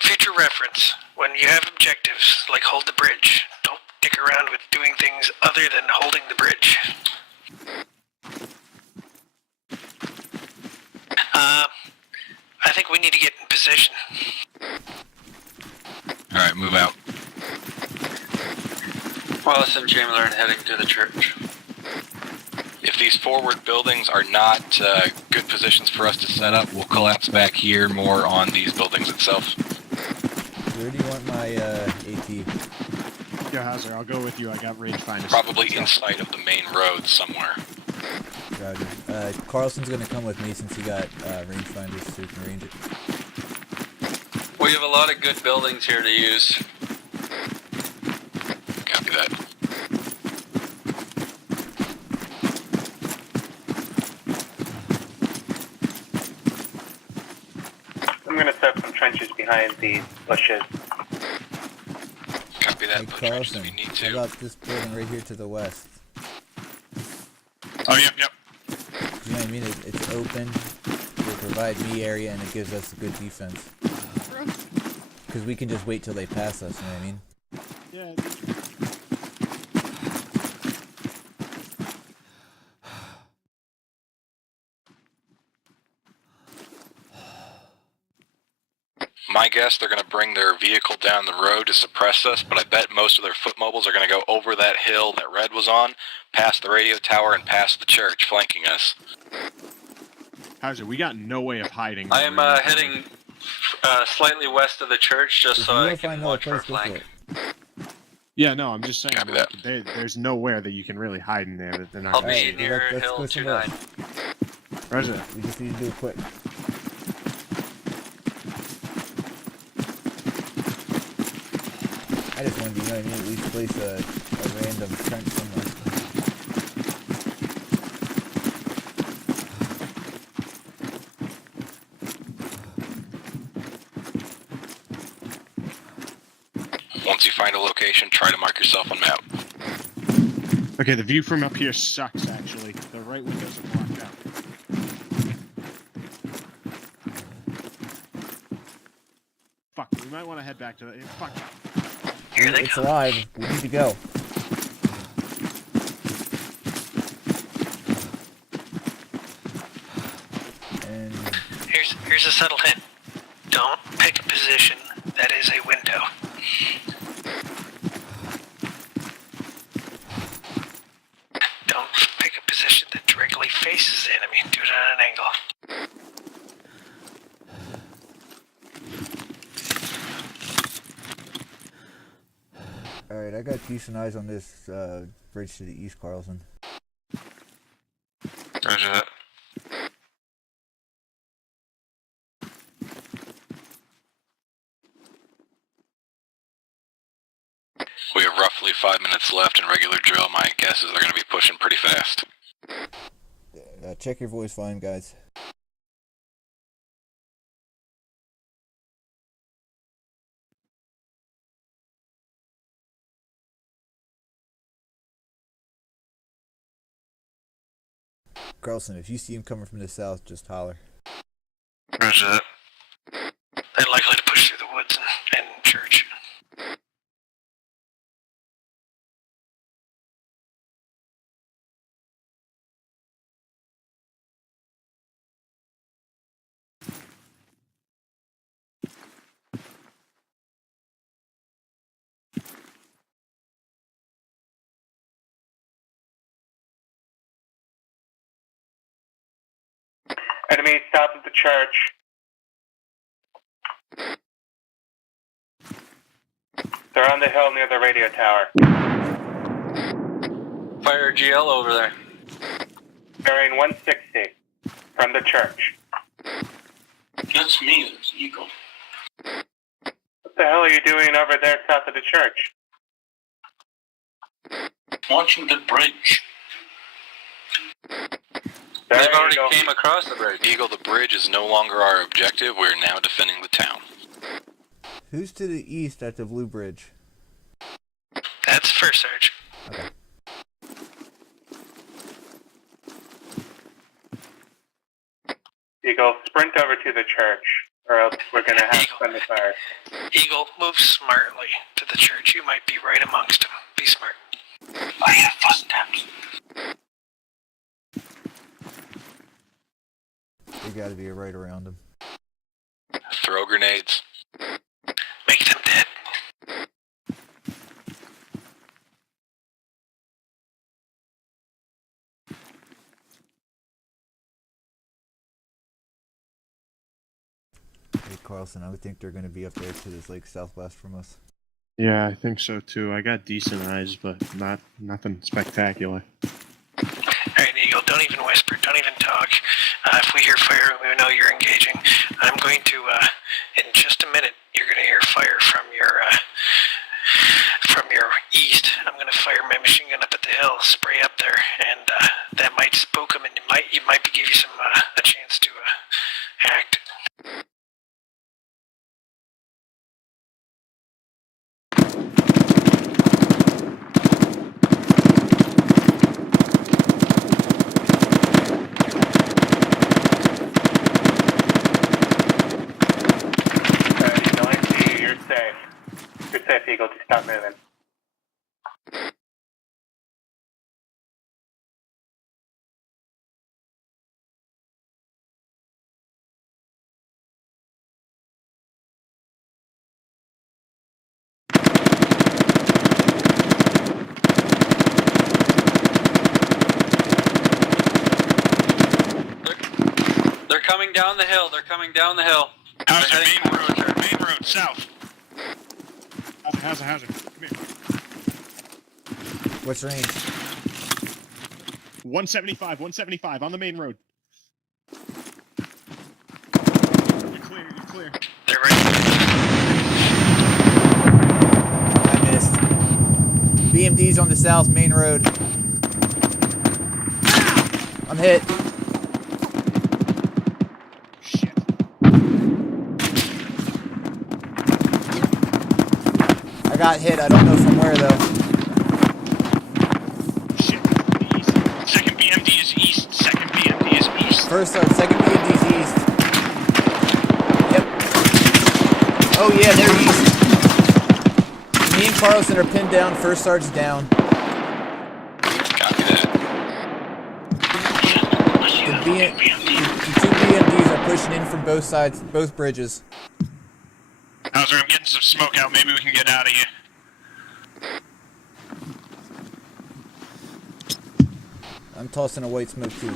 Future reference. When you have objectives, like hold the bridge, don't dick around with doing things other than holding the bridge. I think we need to get in position. Alright, move out. Wallace and Chamberlain heading to the church. If these forward buildings are not good positions for us to set up, we'll collapse back here more on these buildings itself. Where do you want my AT? Yo, Hauser, I'll go with you. I got rangefinders. Probably in sight of the main road somewhere. Roger. Carlson's gonna come with me since he got rangefinders so he can range it. We have a lot of good buildings here to use. Copy that. I'm going to set up some trenches behind these bushes. Copy that. Hey, Put trenches Carlson, if you need how to. about this building right here to the west? Oh, yep. You know what I mean? It's open. They provide me area and it gives us a good defense. Because we can just wait till they pass us, you know what I mean? Yeah. My guess, they're going to bring their vehicle down the road to suppress us, but I bet most of their foot mobiles are going to go over that hill that Red was on, past the radio tower, and past the church, flanking us. Hauser, we got no way of hiding. I am heading slightly west of the church just so I can watch for a flank. Yeah, no, I'm just saying. Copy that. There's nowhere that you can really hide in there that they're not I'll gonna be see. near Hill 29. Roger. We just need to do it quick. I just wanted to, you know what I mean, at least place a random trench somewhere. Once you find a location, try to mark yourself on map. Okay, the view from up here sucks, actually. The right windows are blocked out. Fuck, we might want to head back to the... Fuck. Here they It's come. alive. We need to go. And Here's a subtle hint. Don't pick a position that is a window. Don't pick a position that directly faces the enemy. Do it at an angle. alright, I got decent eyes on this bridge to the east, Carlson. Roger that. We have roughly 5 minutes left in regular drill. My guess is they're going to be pushing pretty fast. Check your voice volume, guys. Carlson, if you see him coming from the south, just holler. Roger that. They're likely to push through the woods and church. Enemy south of the church. They're on the hill near the radio tower. Fire GL over there. Bearing 160 from the church. That's me, it's Eagle. What the hell are you doing over there south of the church? Watching the bridge. There They've you already go. came across the bridge. Eagle, the bridge is no longer our objective. We're now defending the town. Who's to the east at the Blue Bridge? That's First Surge. Okay. Eagle, sprint over to the church, or else we're gonna have friendly fire. Eagle, move smartly to the church. You might be right amongst them. Be smart. I have fuzz taps. They gotta be right around him. Throw grenades. Make them dead. Carlson. I would think they're going to be up there to this lake southwest from us. Yeah, I think so too. I got decent eyes, but nothing spectacular. Alright, Eagle, don't even whisper, don't even talk. If we hear fire, we know you're engaging. I'm going to, in just a minute, you're going to hear fire from your east. I'm going to fire my machine gun up at the hill, spray up there, and that might spook them, and you might give you some a chance to act. You're safe, Eagle. Just stop moving. They're coming down the hill. They're coming down the hill. How's your main road? Main road, south. How's it? Come here. What's range? 175 on the main road. You're clear. They're ready. I missed. BMD's on the south main road. I'm hit. I got hit. I don't know from where though. Shit. East. Second BMD is east. Second BMD is east. Second BMD's east. Yep. Oh yeah, they're east. Me and Carlson are pinned down. First Sarge's down. Copy that. The two BMDs are pushing in from both sides, both bridges. Hauser, I'm getting some smoke out. Maybe we can get out of here. I'm tossing a white smoke too.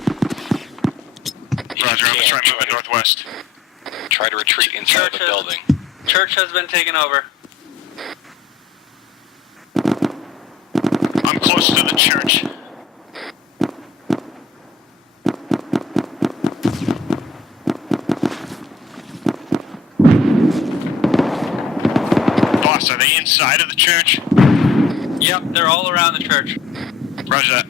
Roger, I'm gonna try moving northwest. Try to retreat inside the building. Church has been taken over. I'm close to the church. Boss, are they inside of the church? Yep, they're all around the church. Roger that.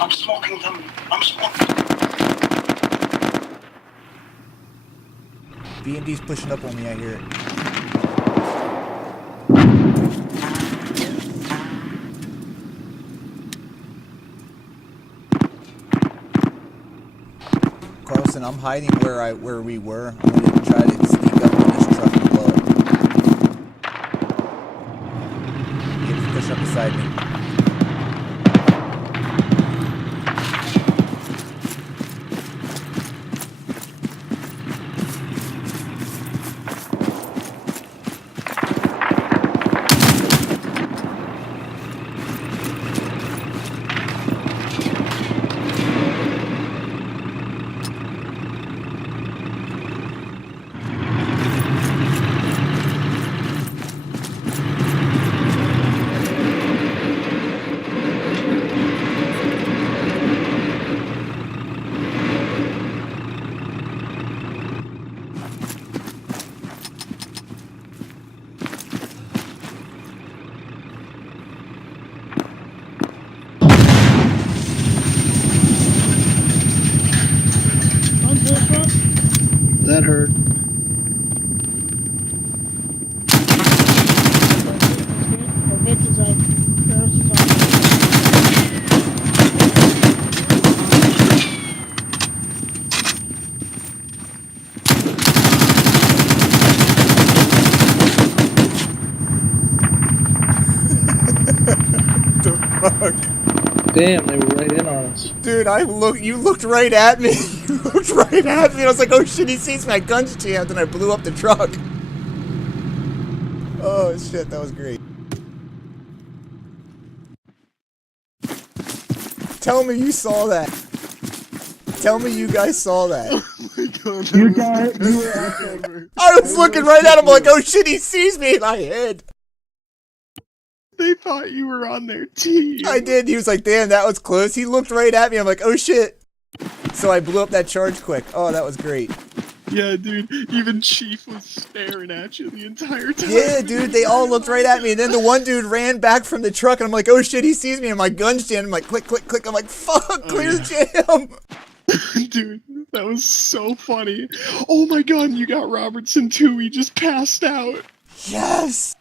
I'm smoking them. I'm smoking. BMD's pushing up on me, I hear it. Carlson, I'm hiding where we were. I'm gonna try to sneak up on this truck and blow it. Just push up beside me. That hurt. Vic is out. Ferris is out. The fuck? Damn, they were right in on us. Dude, you looked right at me. You looked right at me. I was like, oh shit, he sees my gun's jammed, and I blew up the truck. Oh shit, that was great. Tell me you saw that. Tell me you guys saw that. You were actually. I was looking right at him like, oh shit, he sees me, and I hid. They thought you were on their team. I did. He was like, damn, that was close. He looked right at me. I'm like, oh shit. So I blew up that charge quick. Oh, that was great. Yeah, dude. Even Chief was staring at you the entire time. Yeah, dude, they all looked right at me. And then the one dude ran back from the truck, and I'm like, oh shit, he sees me. And my gun's jammed. I'm like, click, click, click. I'm like, fuck, clear jam. Dude, that was so funny. Oh my god, you got Robertson too. He just passed out. Yes.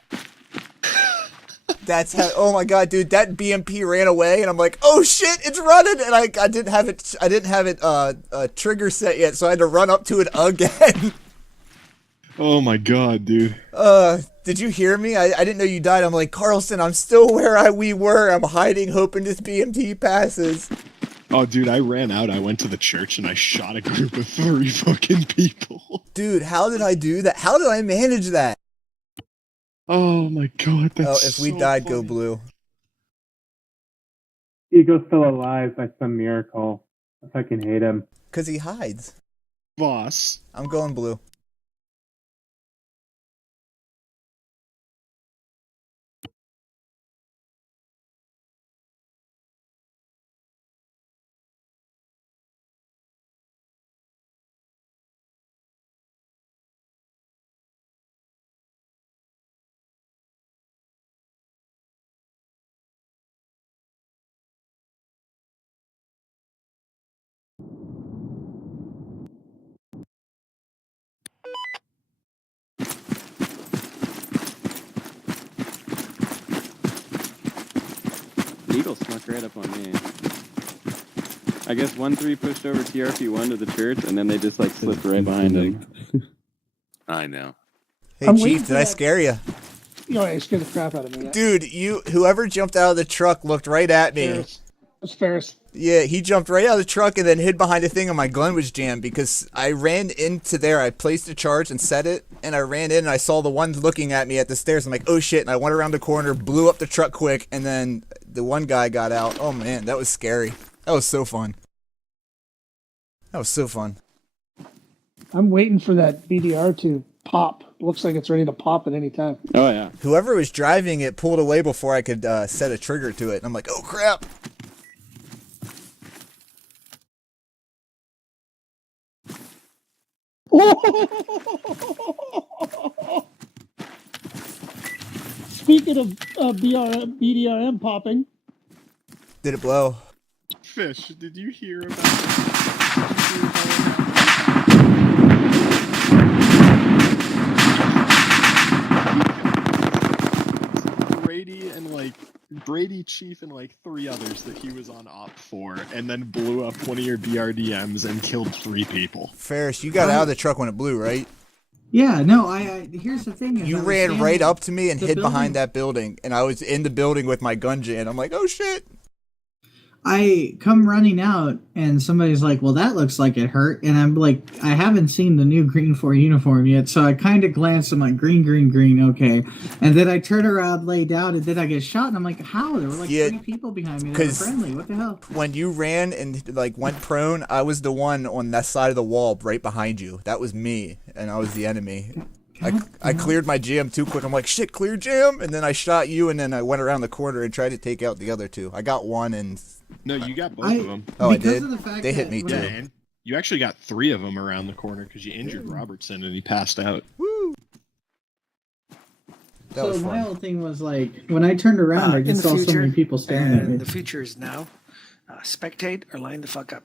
That's how. Oh my god, dude, that BMP ran away, and I'm like, oh shit, it's running, and I didn't have it trigger set yet, so I had to run up to it again. Oh my god, dude. Did you hear me? I didn't know you died. I'm like, Carlson, I'm still where we were. I'm hiding, hoping this BMP passes. Oh, dude, I ran out. I went to the church and I shot a group of 3 fucking people. Dude, how did I do that? How did I manage that? Oh my god, that's if we so died, funny. go blue. Eagle's still alive by some miracle. I fucking hate him. Because he hides. Boss. I'm going blue. Eagle snuck right up on me. I guess 1-3 pushed over TRP1 to the church, and then they just like slipped right behind him. I know. Hey, I'm waiting Chief, for did I that- scare you? You know, it scared the crap out of me. Dude, whoever jumped out of the truck looked right at me. Ferris. It's Ferris. Yeah, he jumped right out of the truck and then hid behind a thing, and my gun was jammed because I ran into there. I placed a charge and set it, and I ran in and I saw the one looking at me at the stairs. I'm like, oh shit, and I went around the corner, blew up the truck quick, and then the one guy got out. Oh man, that was scary. That was so fun. That was so fun. I'm waiting for that BDR to pop. Looks like it's ready to pop at any time. Oh yeah. Whoever was driving it pulled away before I could set a trigger to it, and I'm like, oh crap. Speaking of BDRM popping, Did it blow? Fish, did you hear about Brady, Chief, and like 3 others that he was on op for, and then blew up one of your BRDMs and killed 3 people? Ferris, you got out of the truck when it blew, right? Yeah, no, I here's the thing. You ran right up to me and hid behind that building, and I was in the building with my gun jammed. I'm like, oh shit. I come running out, and somebody's like, well, that looks like it hurt. And I'm like, I haven't seen the new Green 4 uniform yet, so I kind of glance at my green, okay. And then I turn around, lay down, and then I get shot, and I'm like, how? There were like 3 people behind me that were friendly. What the hell? When you ran and like went prone, I was the one on that side of the wall right behind you. That was me, and I was the enemy. I cleared my jam too quick. I'm like, shit, clear jam, and then I shot you, and then I went around the corner and tried to take out the other 2. I got one, and No, you got both of them. Oh, I did? They hit me too. Yeah, and you actually got 3 of them around the corner because you injured Robertson and he passed out. Woo! That So was my fun. whole thing was like, when I turned around, I In just the saw future, so many people staring at and me. the future is now. Spectate or line the fuck up.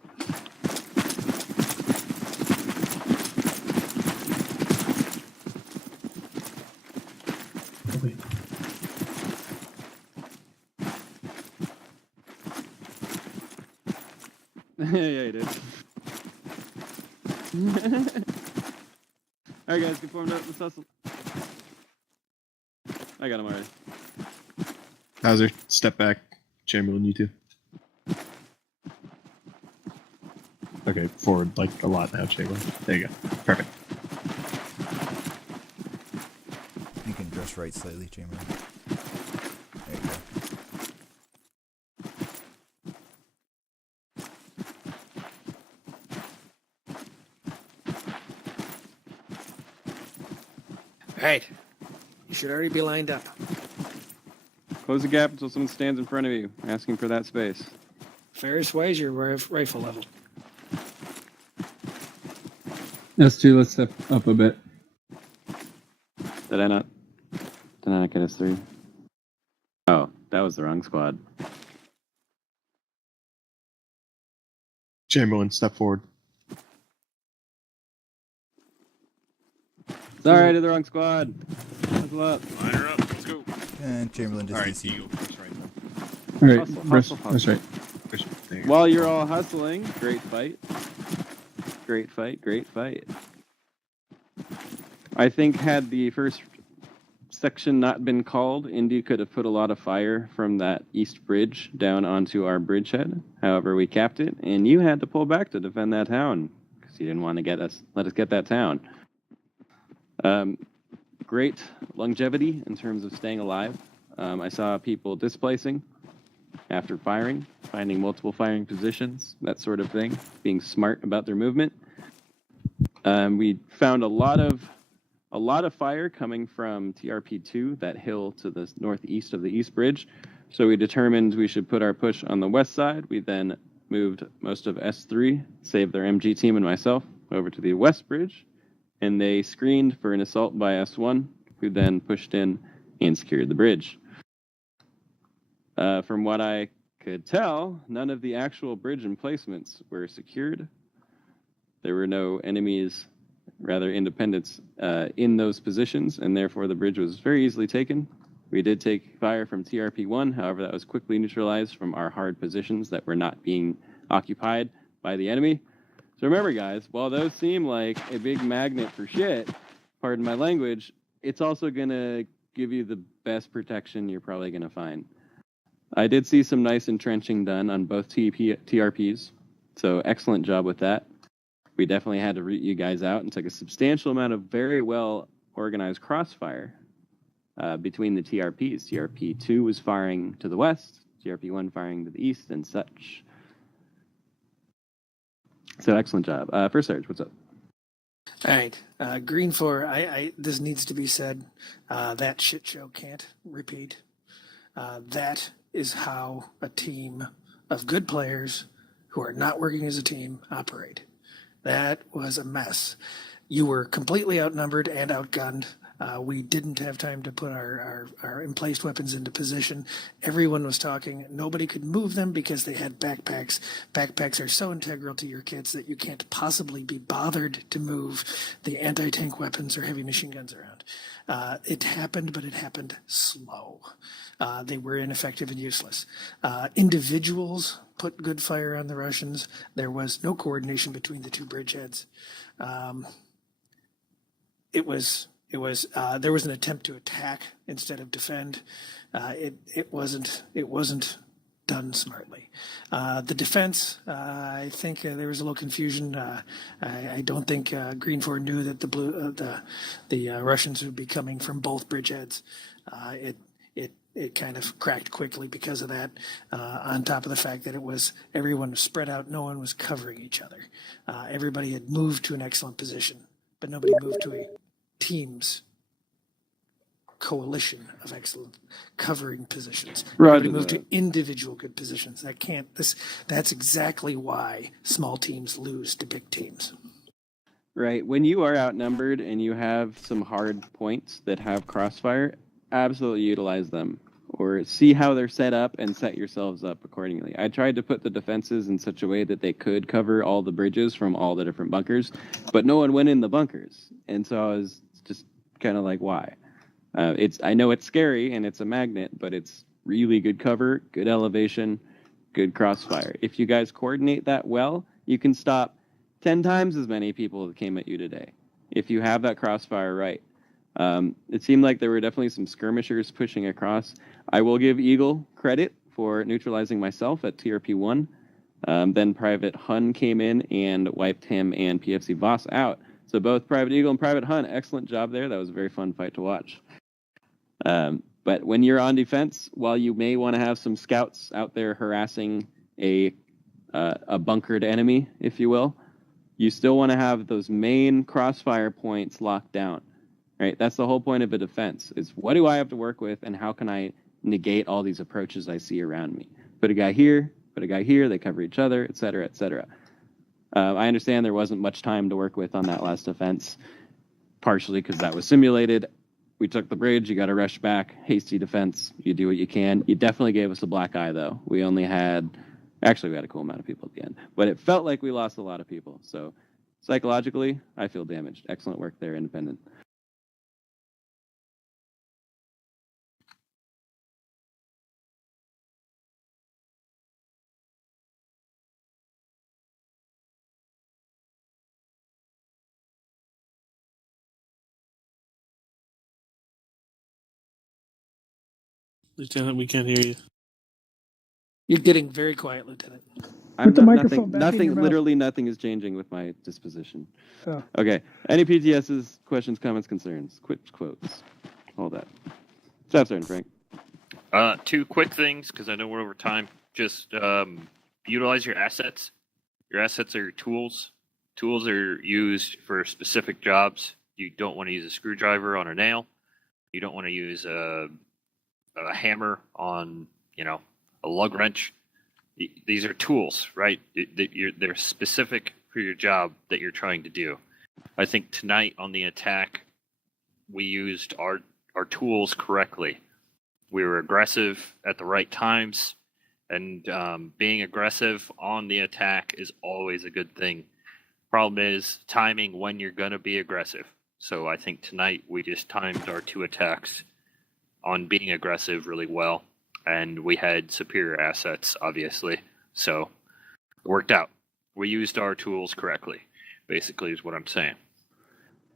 Yeah, you did. Alright guys, get formed up. Let's hustle. I got him already. Hauser, step back. Chamberlain, you too. Okay, forward like a lot now, Chamberlain. There you go. Perfect. You can just just right slightly, Chamberlain. There you go. All right. You should already be lined up. Close the gap until someone stands in front of you, asking for that space. Ferris, why is your rifle level? S2, let's step up a bit. Did I not get us through? Oh, that was the wrong squad. Chamberlain, step forward. Sorry to the wrong squad. Hustle up. Line her up. Let's go. And Chamberlain just All right, DC. Eagle. That's right. All right, Hustle, rest, hustle, that's right. While you're all hustling, great fight. Great fight, great fight. I think had the first section not been called, Indy could have put a lot of fire from that east bridge down onto our bridgehead. However, we capped it, and you had to pull back to defend that town because you didn't want to let us get that town. Great longevity in terms of staying alive. I saw people displacing after firing, finding multiple firing positions, that sort of thing, being smart about their movement. We found a lot of fire coming from TRP2, that hill to the northeast of the East Bridge. So we determined we should put our push on the west side. We then moved most of S3, saved their MG team and myself, over to the west bridge, and they screened for an assault by S1, who then pushed in and secured the bridge. From what I could tell, none of the actual bridge emplacements were secured. There were no enemies, rather independents, in those positions, and therefore the bridge was very easily taken. We did take fire from TRP-1, however that was quickly neutralized from our hard positions that were not being occupied by the enemy. So remember guys, while those seem like a big magnet for shit, pardon my language, it's also going to give you the best protection you're probably going to find. I did see some nice entrenching done on both TRPs, so excellent job with that. We definitely had to root you guys out and took a substantial amount of very well organized crossfire between the TRPs. TRP-2 was firing to the west, TRP-1 firing to the east, and such. So excellent job. First Sarge, what's up? All right, Green 4. This needs to be said. That shit show can't repeat. That is how a team of good players who are not working as a team operate. That was a mess. You were completely outnumbered and outgunned. We didn't have time to put our emplaced weapons into position. Everyone was talking. Nobody could move them because they had backpacks. Backpacks are so integral to your kits that you can't possibly be bothered to move the anti-tank weapons or heavy machine guns around. It happened, but it happened slow. They were ineffective and useless. Individuals put good fire on the Russians. There was no coordination between the two bridgeheads. There was an attempt to attack instead of defend. It wasn't done smartly. The defense, I think there was a little confusion. I don't think Green 4 knew that the Russians would be coming from both bridgeheads. It kind of cracked quickly because of that. On top of the fact that everyone was spread out, no one was covering each other. Everybody had moved to an excellent position, but nobody moved to a team's coalition of excellent covering positions. Everybody moved to individual good positions. That's exactly why small teams lose to big teams. Right. When you are outnumbered and you have some hard points that have crossfire, absolutely utilize them, or see how they're set up and set yourselves up accordingly. I tried to put the defenses in such a way that they could cover all the bridges from all the different bunkers, but no one went in the bunkers. And so I was just kind of like, why? I know it's scary and it's a magnet, but it's really good cover, good elevation, good crossfire. If you guys coordinate that well, you can stop 10 times as many people that came at you today, if you have that crossfire right. It seemed like there were definitely some skirmishers pushing across. I will give Eagle credit for neutralizing myself at TRP-1. Then Private Hun came in and wiped him and PFC Voss out. So both Private Eagle and Private Hun, excellent job there. That was a very fun fight to watch. But when you're on defense, while you may want to have some scouts out there harassing a bunkered enemy, if you will, you still want to have those main crossfire points locked down. Right? That's the whole point of a defense, is what do I have to work with and how can I negate all these approaches I see around me? Put a guy here, they cover each other, et cetera, et cetera. I understand there wasn't much time to work with on that last defense, partially because that was simulated. We took the bridge, you got to rush back, hasty defense, you do what you can. You definitely gave us a black eye, though. We had a cool amount of people at the end, but it felt like we lost a lot of people. So psychologically, I feel damaged. Excellent work there, Independent. Lieutenant, we can't hear you. You're getting very quiet, Lieutenant. Put the microphone back in your mouth. Literally nothing is changing with my disposition. Oh. Okay. Any PTSs, questions, comments, concerns, quick quotes, all that. Staff Sergeant Frank. 2 quick things, because I know we're over time. Just utilize your assets. Your assets are your tools. Tools are used for specific jobs. You don't want to use a screwdriver on a nail. You don't want to use a hammer on, a lug wrench. These are tools, right? They're specific for your job that you're trying to do. I think tonight on the attack, we used our tools correctly. We were aggressive at the right times, and being aggressive on the attack is always a good thing. Problem is timing when you're going to be aggressive. So I think tonight we just timed our 2 attacks on being aggressive really well, and we had superior assets, obviously. So it worked out. We used our tools correctly, basically, is what I'm saying.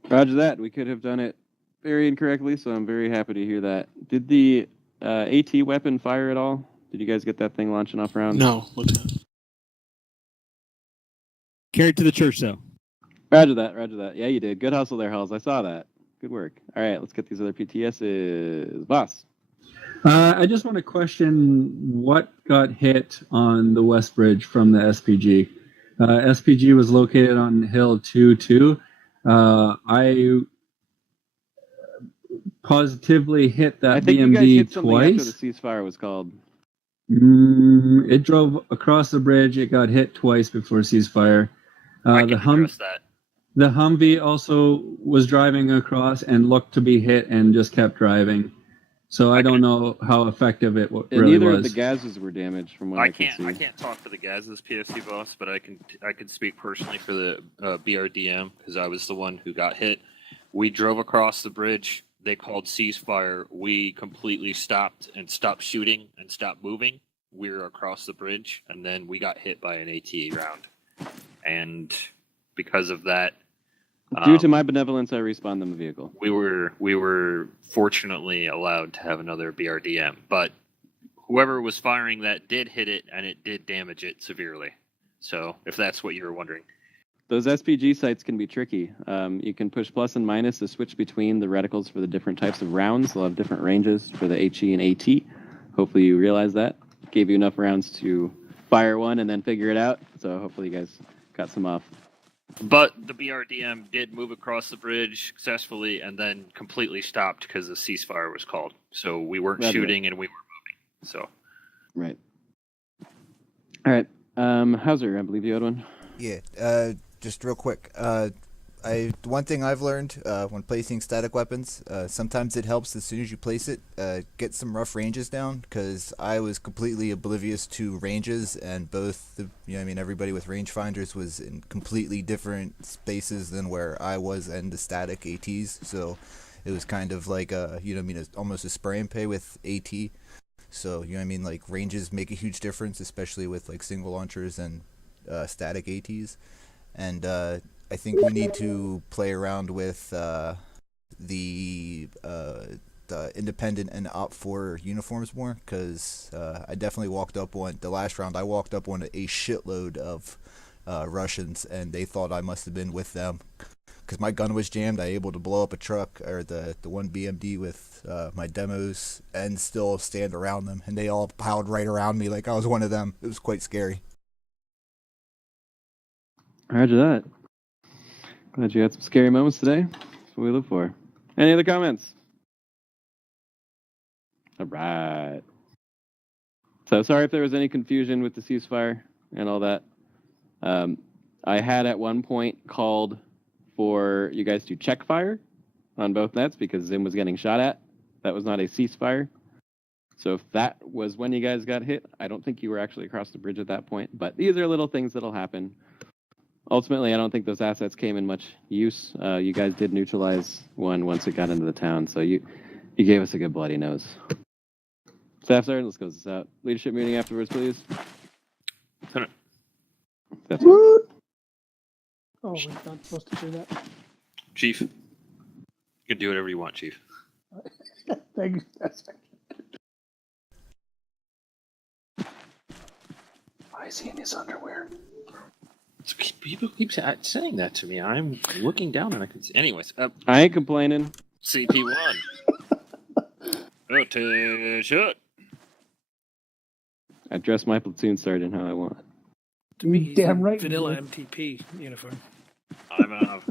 Roger that. We could have done it very incorrectly, so I'm very happy to hear that. Did the AT weapon fire at all? Did you guys get that thing launching off rounds? No, Lieutenant. Carried to the church, though. Roger that. Yeah, you did. Good hustle there, Hulls. I saw that. Good work. All right, let's get these other PTSs. Boss. I just want to question what got hit on the West Bridge from the SPG. SPG was located on Hill 2-2. I positively hit that I think BMD you guys hit something twice. after the ceasefire was called. It drove across the bridge. It got hit twice before ceasefire. The Humvee also was driving across and looked to be hit and just kept driving. So I don't know how effective it really was. Neither of the Gazes were damaged from what I could see. I can't talk for the Gazes PFC boss, but I can speak personally for the BRDM because I was the one who got hit. We drove across the bridge. They called ceasefire. We completely stopped shooting and stopped moving. We were across the bridge, and then we got hit by an AT round. And because of that, due to my benevolence, I respawned them a vehicle. We were fortunately allowed to have another BRDM, but whoever was firing that did hit it, and it did damage it severely. So, if that's what you were wondering. Those SPG sites can be tricky. You can push plus and minus to switch between the reticles for the different types of rounds. They'll have different ranges for the HE and AT. Hopefully you realize that. Gave you enough rounds to fire one and then figure it out. So hopefully you guys got some off. But the BRDM did move across the bridge successfully and then completely stopped because the ceasefire was called. So we weren't shooting and we were moving. So. Right. All right. Hauser, I believe you had one. Yeah. Just real quick. One thing I've learned when placing static weapons, sometimes it helps as soon as you place it, get some rough ranges down, because I was completely oblivious to ranges, and both everybody with rangefinders was in completely different spaces than where I was and the static ATs, so it was kind of like almost a spray and pay with AT. So like ranges make a huge difference, especially with like single launchers and static ATs. And I think we need to play around with the independent and OPFOR uniforms more, because I definitely walked up on the last round. I walked up on a shitload of Russians, and they thought I must have been with them, because my gun was jammed, I able to blow up a truck or the one BMD with my demos and still stand around them, and they all piled right around me like I was one of them. It was quite scary. Roger that. Glad you had some scary moments today. That's what we live for. Any other comments? All right. So sorry if there was any confusion with the ceasefire and all that. I had at one point called for you guys to check fire on both nets because Zim was getting shot at. That was not a ceasefire. So if that was when you guys got hit, I don't think you were actually across the bridge at that point. But these are little things that'll happen. Ultimately, I don't think those assets came in much use. You guys did neutralize one once it got into the town, so you gave us a good bloody nose. Staff Sergeant, let's close this out. Leadership meeting afterwards, please. That's Oh, we're not supposed to do that. Chief. You can do whatever you want, Chief. Thank you. Why is he in his underwear? People keep saying that to me. I'm looking down and I can see. Anyways, I ain't complaining. CP1. Attention. I dress my platoon sergeant how I want. To me, he's Damn in right. vanilla MTP uniform. I'm out.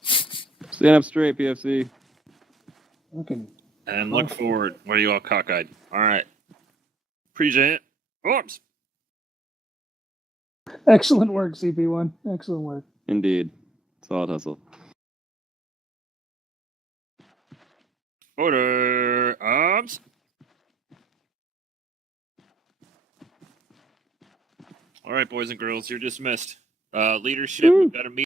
Stand up straight, PFC. Okay. And look forward. What are you all cockeyed? All right. Present. Arms. Excellent work, CP1. Excellent work. Indeed. Solid hustle. Order. Arms. All right, boys and girls, you're dismissed. Leadership, we've got a meeting.